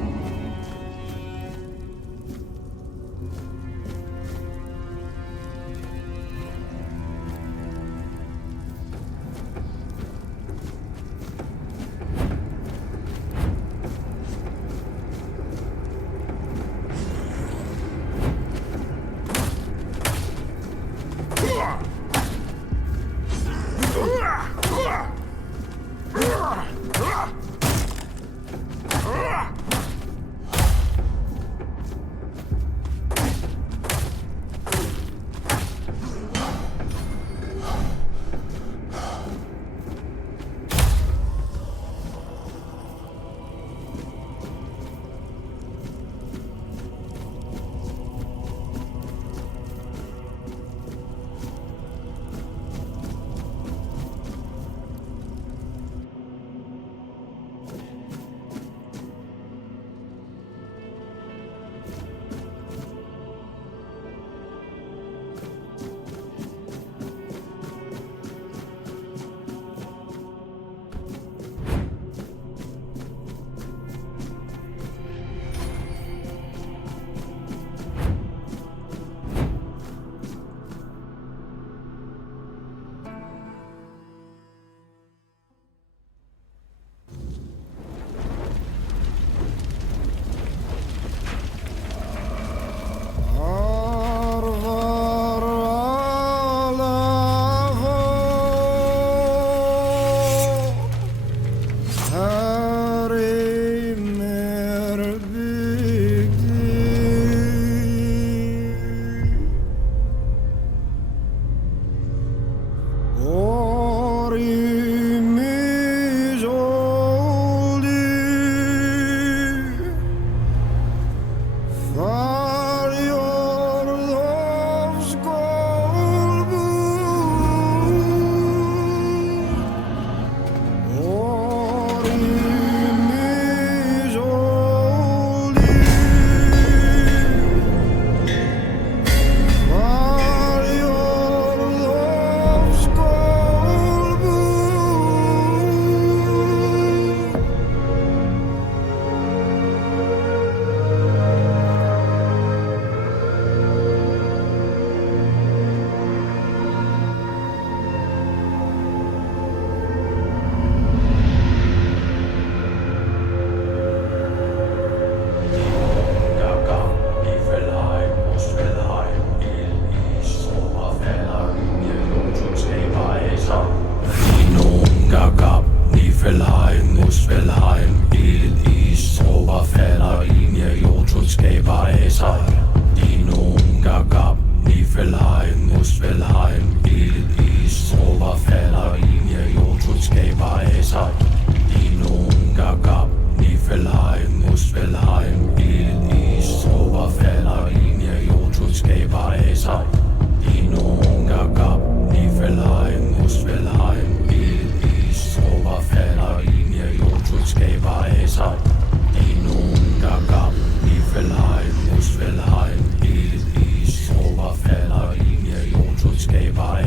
Skæber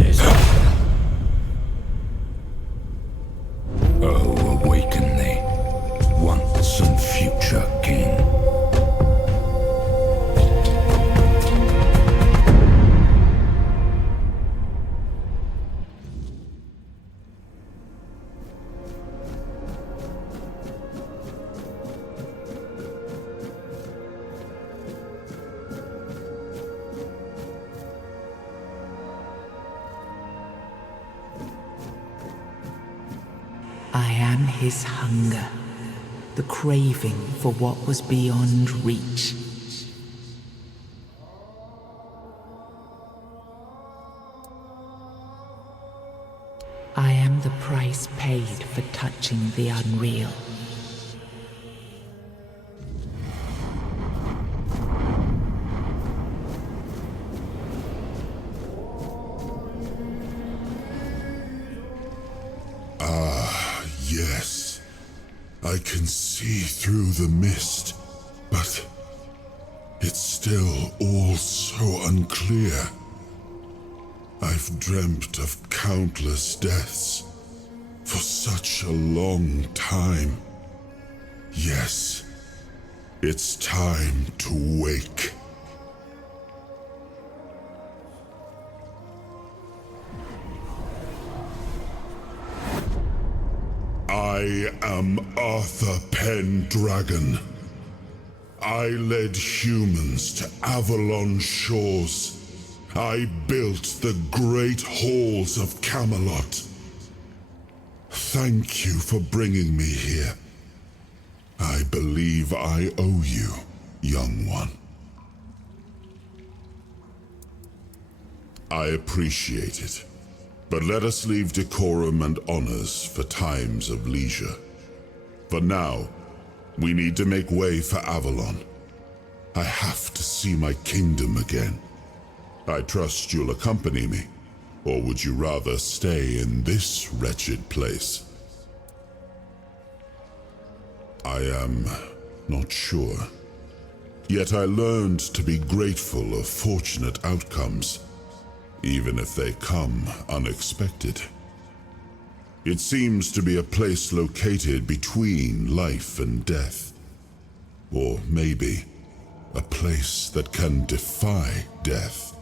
I am his hunger, the craving for what was beyond reach. I am the price paid for touching the unreal. Yes, I can see through the mist, but it's still all so unclear. I've dreamt of countless deaths for such a long time. Yes, it's time to wake. I am Arthur Pendragon. I led humans to Avalon shores. I built the great halls of Camelot. Thank you for bringing me here. I believe I owe you, young one. I appreciate it. But let us leave decorum and honors for times of leisure. For now, we need to make way for Avalon. I have to see my kingdom again. I trust you'll accompany me, or would you rather stay in this wretched place? I am not sure. Yet I learned to be grateful of fortunate outcomes, even if they come unexpected. It seems to be a place located between life and death. Or maybe a place that can defy death.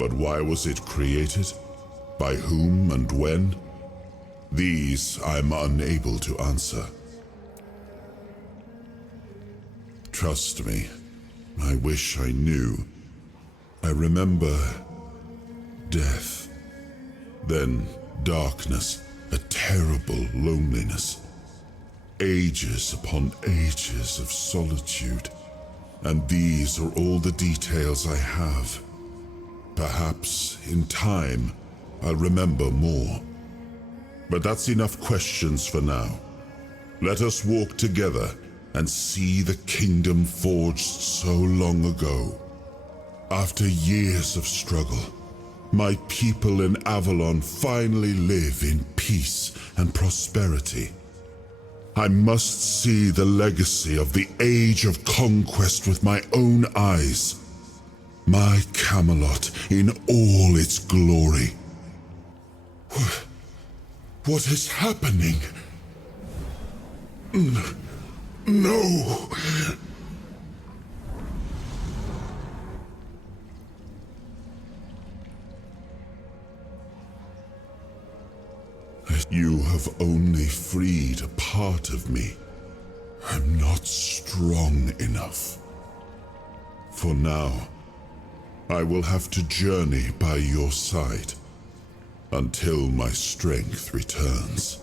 But why was it created? By whom and when? These I'm unable to answer. Trust me, I wish I knew. I remember death, then darkness, a terrible loneliness, ages upon ages of solitude, and these are all the details I have. Perhaps, in time, I'll remember more. But that's enough questions for now. Let us walk together and see the kingdom forged so long ago. After years of struggle, my people in Avalon finally live in peace and prosperity. I must see the legacy of the Age of Conquest with my own eyes. My Camelot in all its glory. What is happening? No! You have only freed a part of me. I'm not strong enough. For now, I will have to journey by your side until my strength returns.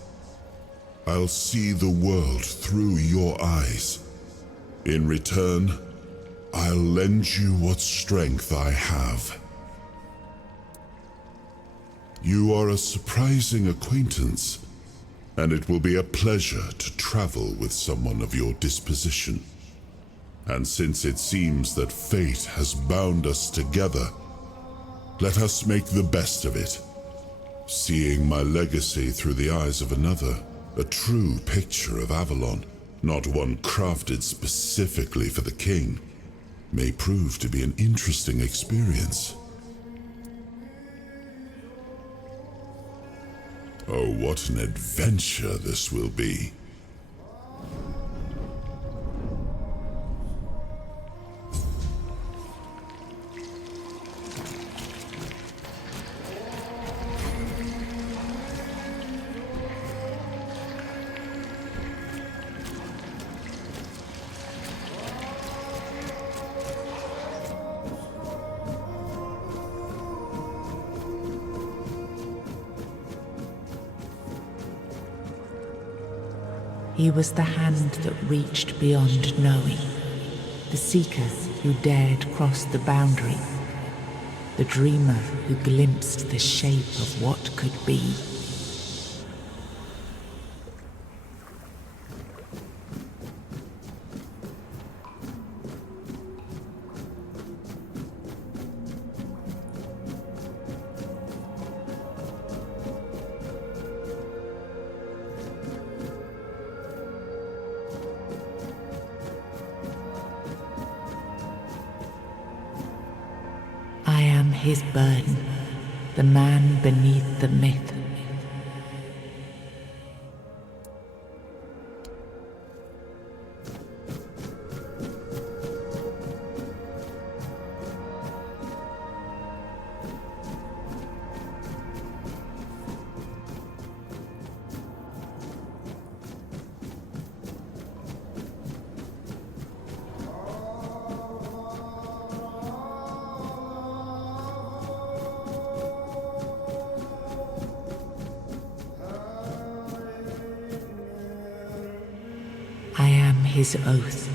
I'll see the world through your eyes. In return, I'll lend you what strength I have. You are a surprising acquaintance, and it will be a pleasure to travel with someone of your disposition. And since it seems that fate has bound us together, let us make the best of it. Seeing my legacy through the eyes of another, a true picture of Avalon, not one crafted specifically for the king, may prove to be an interesting experience. Oh, what an adventure this will be. He was the hand that reached beyond knowing, the seeker who dared cross the boundary, the dreamer who glimpsed the shape of what could be. I am his burden, the man beneath the myth. I am his oath,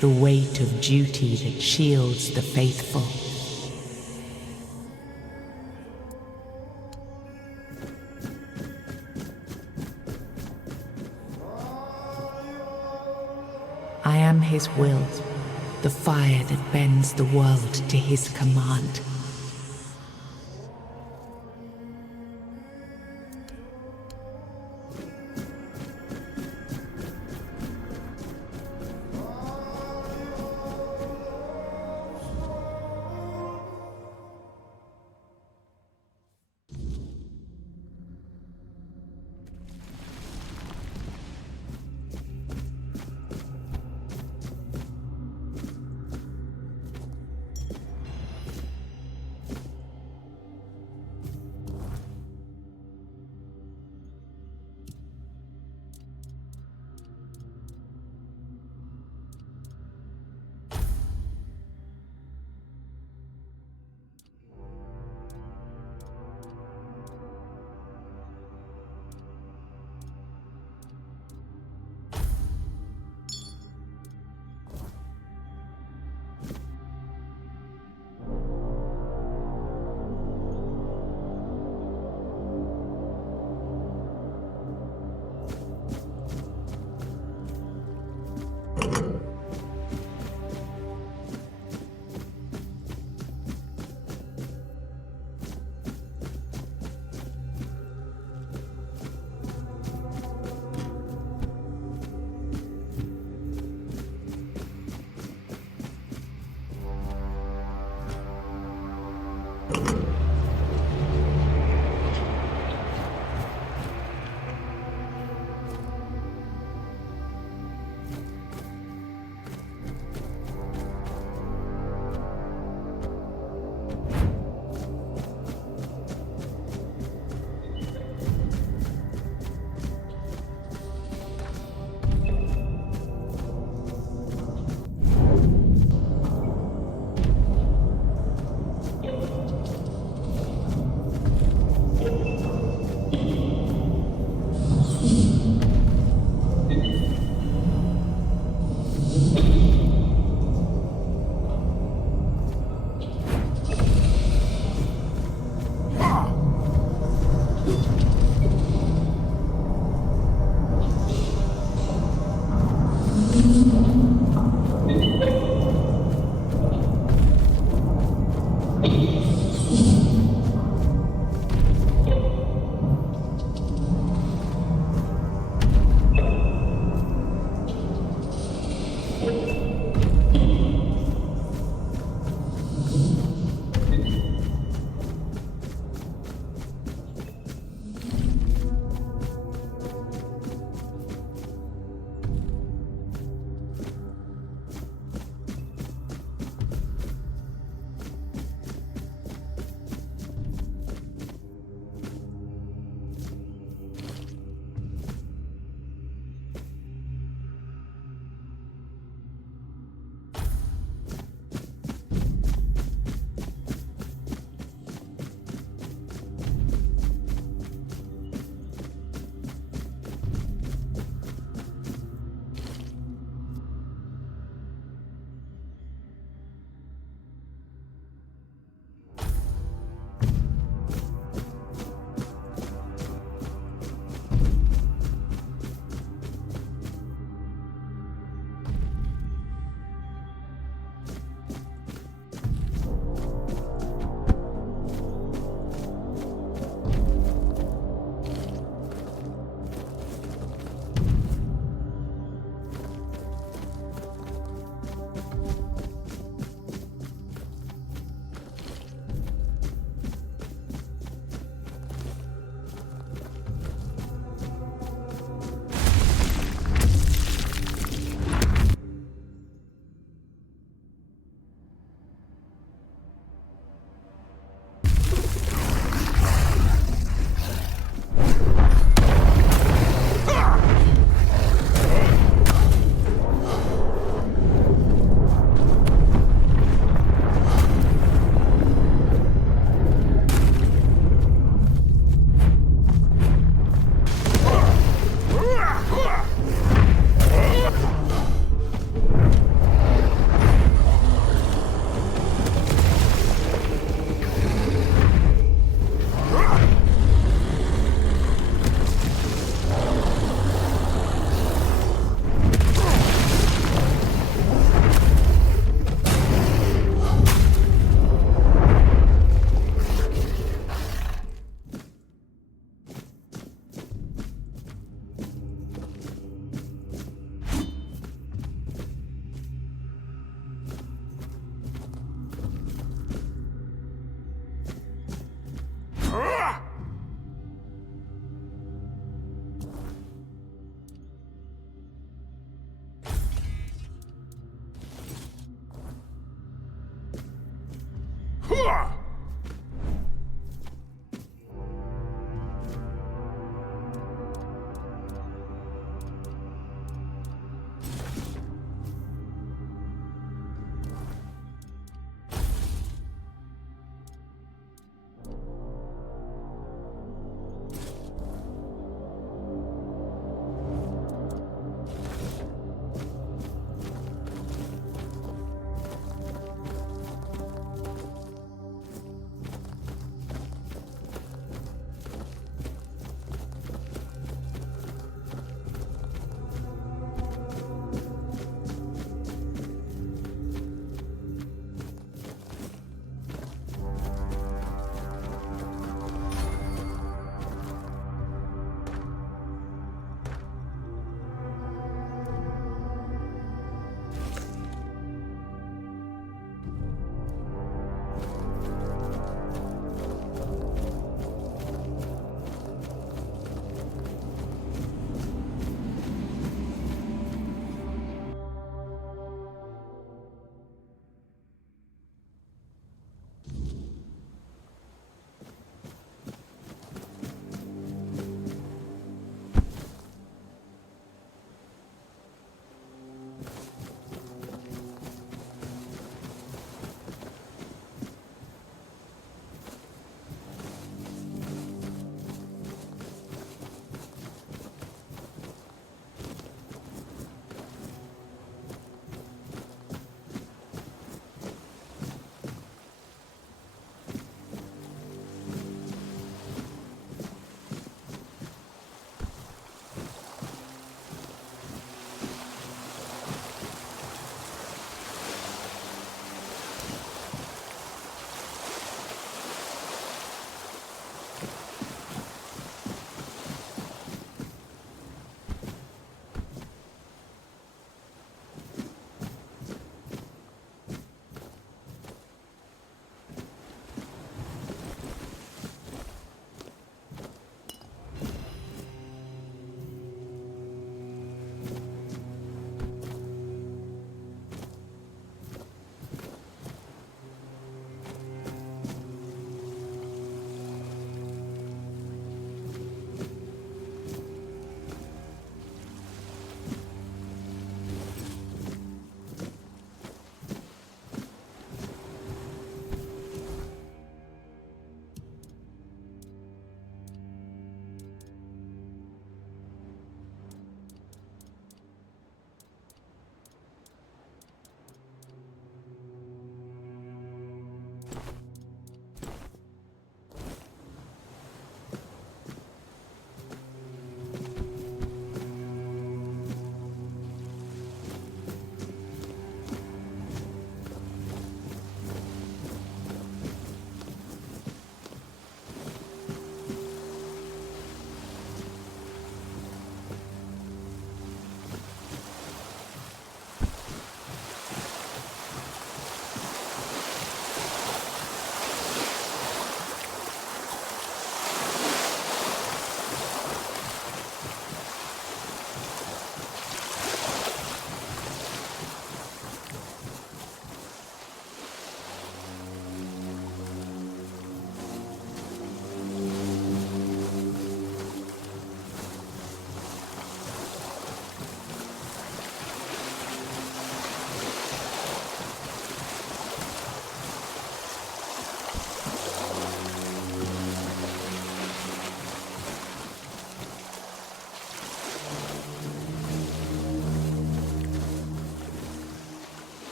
the weight of duty that shields the faithful. I am his will, the fire that bends the world to his command.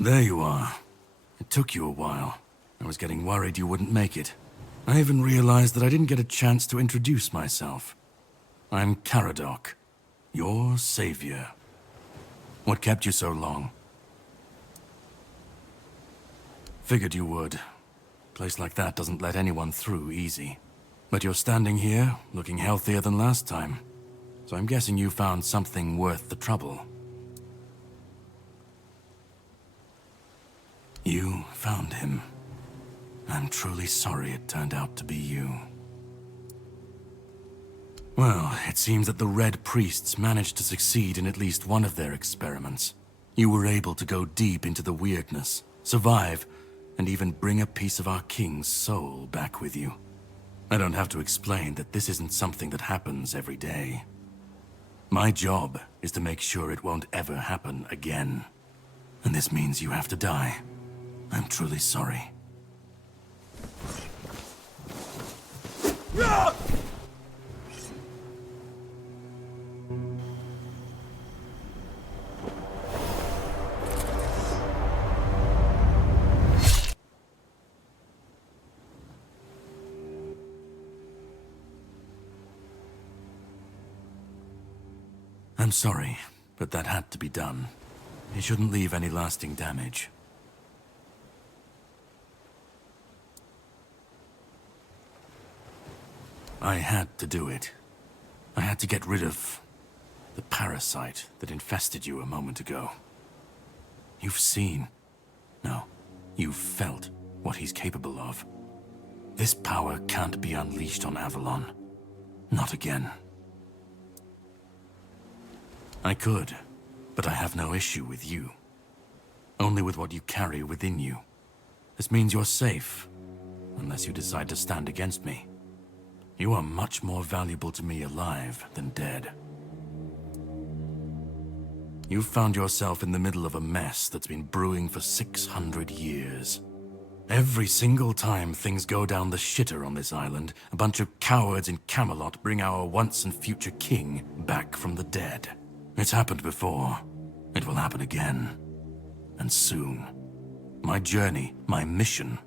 There you are. It took you a while. I was getting worried you wouldn't make it. I even realized that I didn't get a chance to introduce myself. I'm Caradoc, your savior. What kept you so long? Figured you would. A place like that doesn't let anyone through easy. But you're standing here, looking healthier than last time. So I'm guessing you found something worth the trouble. You found him. I'm truly sorry it turned out to be you. Well, it seems that the Red Priests managed to succeed in at least one of their experiments. You were able to go deep into the weirdness, survive, and even bring a piece of our king's soul back with you. I don't have to explain that this isn't something that happens every day. My job is to make sure it won't ever happen again. And this means you have to die. I'm truly sorry. I'm sorry, but that had to be done. It shouldn't leave any lasting damage. I had to do it. I had to get rid of the parasite that infested you a moment ago. You've seen, no, you've felt what he's capable of. This power can't be unleashed on Avalon. Not again. I could, but I have no issue with you. Only with what you carry within you. This means you're safe, unless you decide to stand against me. You are much more valuable to me alive than dead. You've found yourself in the middle of a mess that's been brewing for 600 years. Every single time things go down the shitter on this island, a bunch of cowards in Camelot bring our once and future king back from the dead. It's happened before. It will happen again. And soon. My journey, my mission,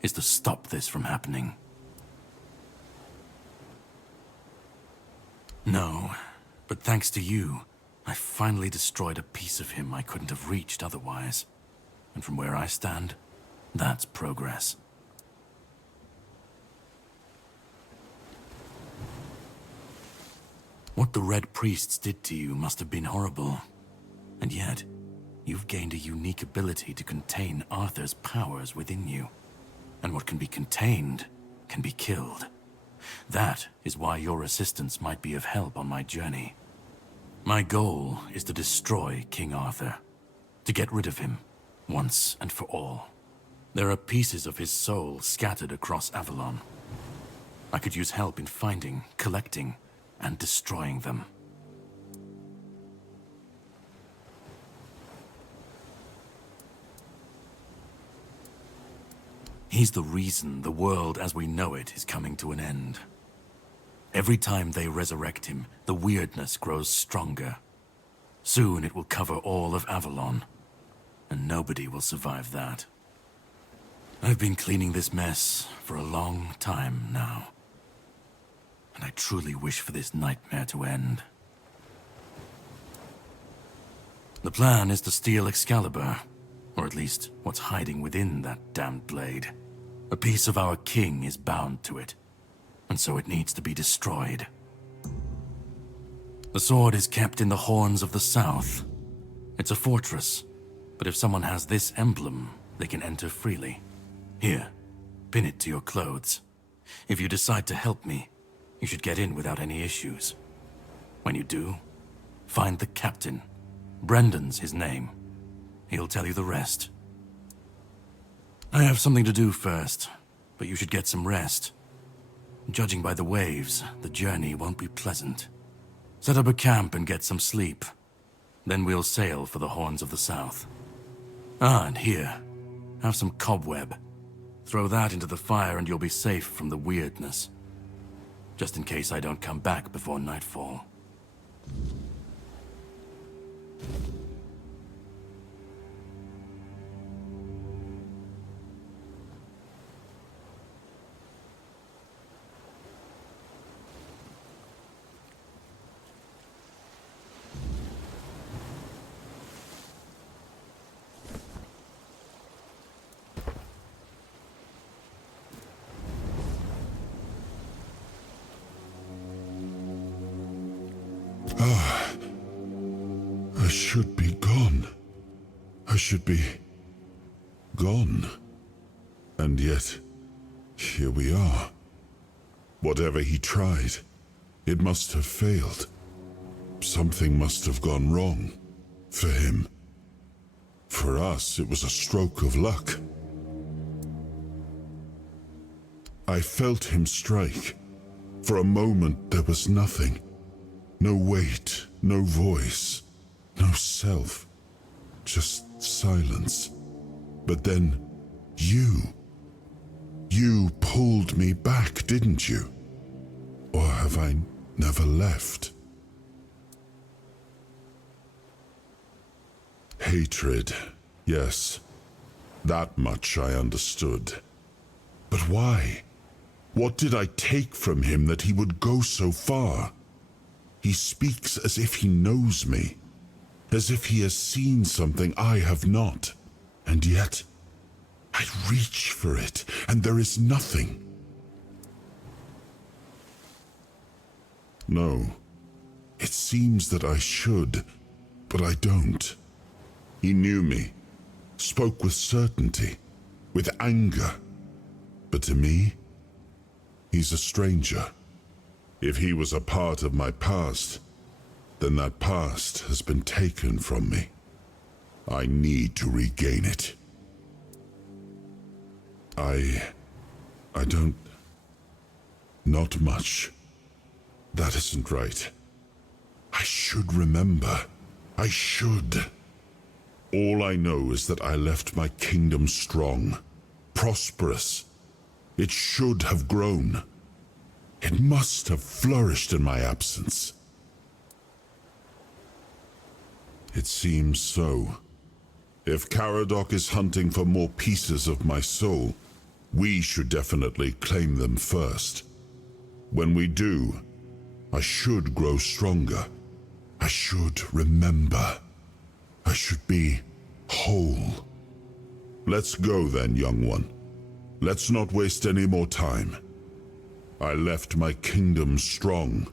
is to stop this from happening. No, but thanks to you, I finally destroyed a piece of him I couldn't have reached otherwise. And from where I stand, that's progress. What the Red Priests did to you must have been horrible. And yet, you've gained a unique ability to contain Arthur's powers within you. And what can be contained can be killed. That is why your assistance might be of help on my journey. My goal is to destroy King Arthur. To get rid of him, once and for all. There are pieces of his soul scattered across Avalon. I could use help in finding, collecting, and destroying them. He's the reason the world as we know it is coming to an end. Every time they resurrect him, the weirdness grows stronger. Soon it will cover all of Avalon, and nobody will survive that. I've been cleaning this mess for a long time now, and I truly wish for this nightmare to end. The plan is to steal Excalibur, or at least what's hiding within that damned blade. A piece of our king is bound to it, and so it needs to be destroyed. The sword is kept in the Horns of the South. It's a fortress, but if someone has this emblem, they can enter freely. Here, pin it to your clothes. If you decide to help me, you should get in without any issues. When you do, find the captain. Brendan's his name. He'll tell you the rest. I have something to do first, but you should get some rest. Judging by the waves, the journey won't be pleasant. Set up a camp and get some sleep. Then we'll sail for the Horns of the South. Ah, and here, have some cobweb. Throw that into the fire and you'll be safe from the weirdness. Just in case I don't come back before nightfall. I should be gone. I should be gone. And yet, here we are. Whatever he tried, it must have failed. Something must have gone wrong. For him. For us, it was a stroke of luck. I felt him strike. For a moment, there was nothing. No weight, no voice, no self. Just silence. But then, you pulled me back, didn't you? Or have I never left? Hatred, yes. That much I understood. But why? What did I take from him that he would go so far? He speaks as if he knows me, as if he has seen something I have not. And yet, I reach for it, and there is nothing. No, it seems that I should, but I don't. He knew me, spoke with certainty, with anger. But to me, he's a stranger. If he was a part of my past, then that past has been taken from me. I need to regain it. I don't... Not much. That isn't right. I should remember. I should. All I know is that I left my kingdom strong, prosperous. It should have grown. It must have flourished in my absence. It seems so. If Caradoc is hunting for more pieces of my soul, we should definitely claim them first. When we do, I should grow stronger. I should remember. I should be whole. Let's go then, young one. Let's not waste any more time. I left my kingdom strong.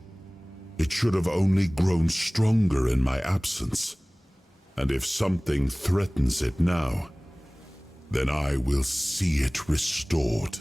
It should have only grown stronger in my absence. And if something threatens it now, then I will see it restored.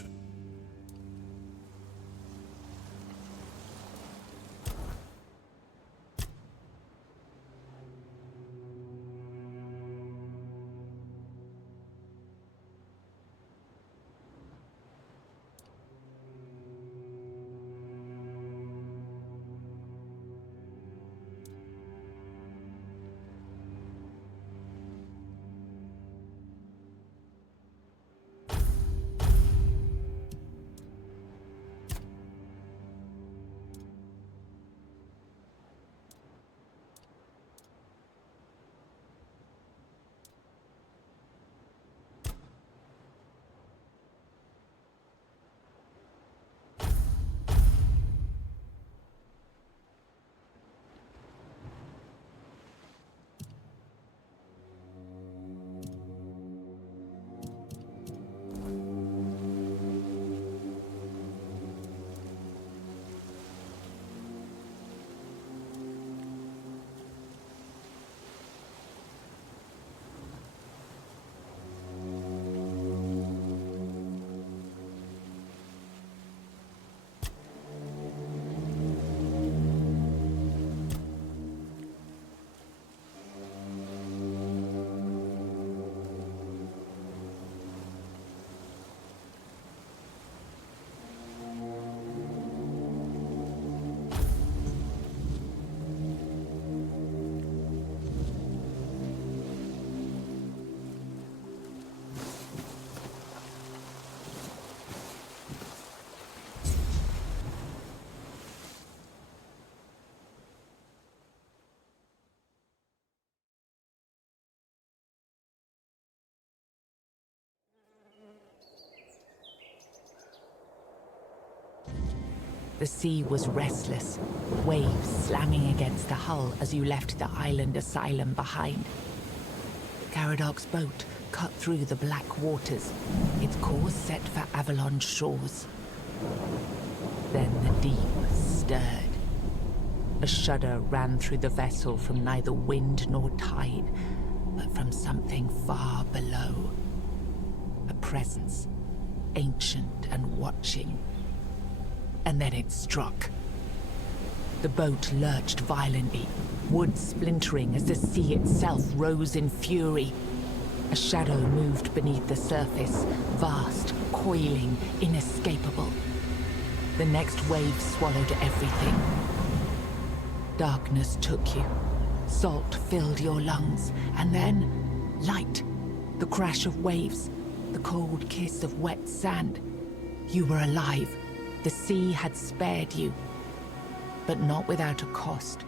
The sea was restless, waves slamming against the hull as you left the island asylum behind. Caradoc's boat cut through the black waters, its course set for Avalon's shores. Then the deep stirred. A shudder ran through the vessel from neither wind nor tide, but from something far below. A presence, ancient and watching. And then it struck. The boat lurched violently, wood splintering as the sea itself rose in fury. A shadow moved beneath the surface, vast, coiling, inescapable. The next wave swallowed everything. Darkness took you. Salt filled your lungs, and then light. The crash of waves, the cold kiss of wet sand. You were alive. The sea had spared you. But not without a cost.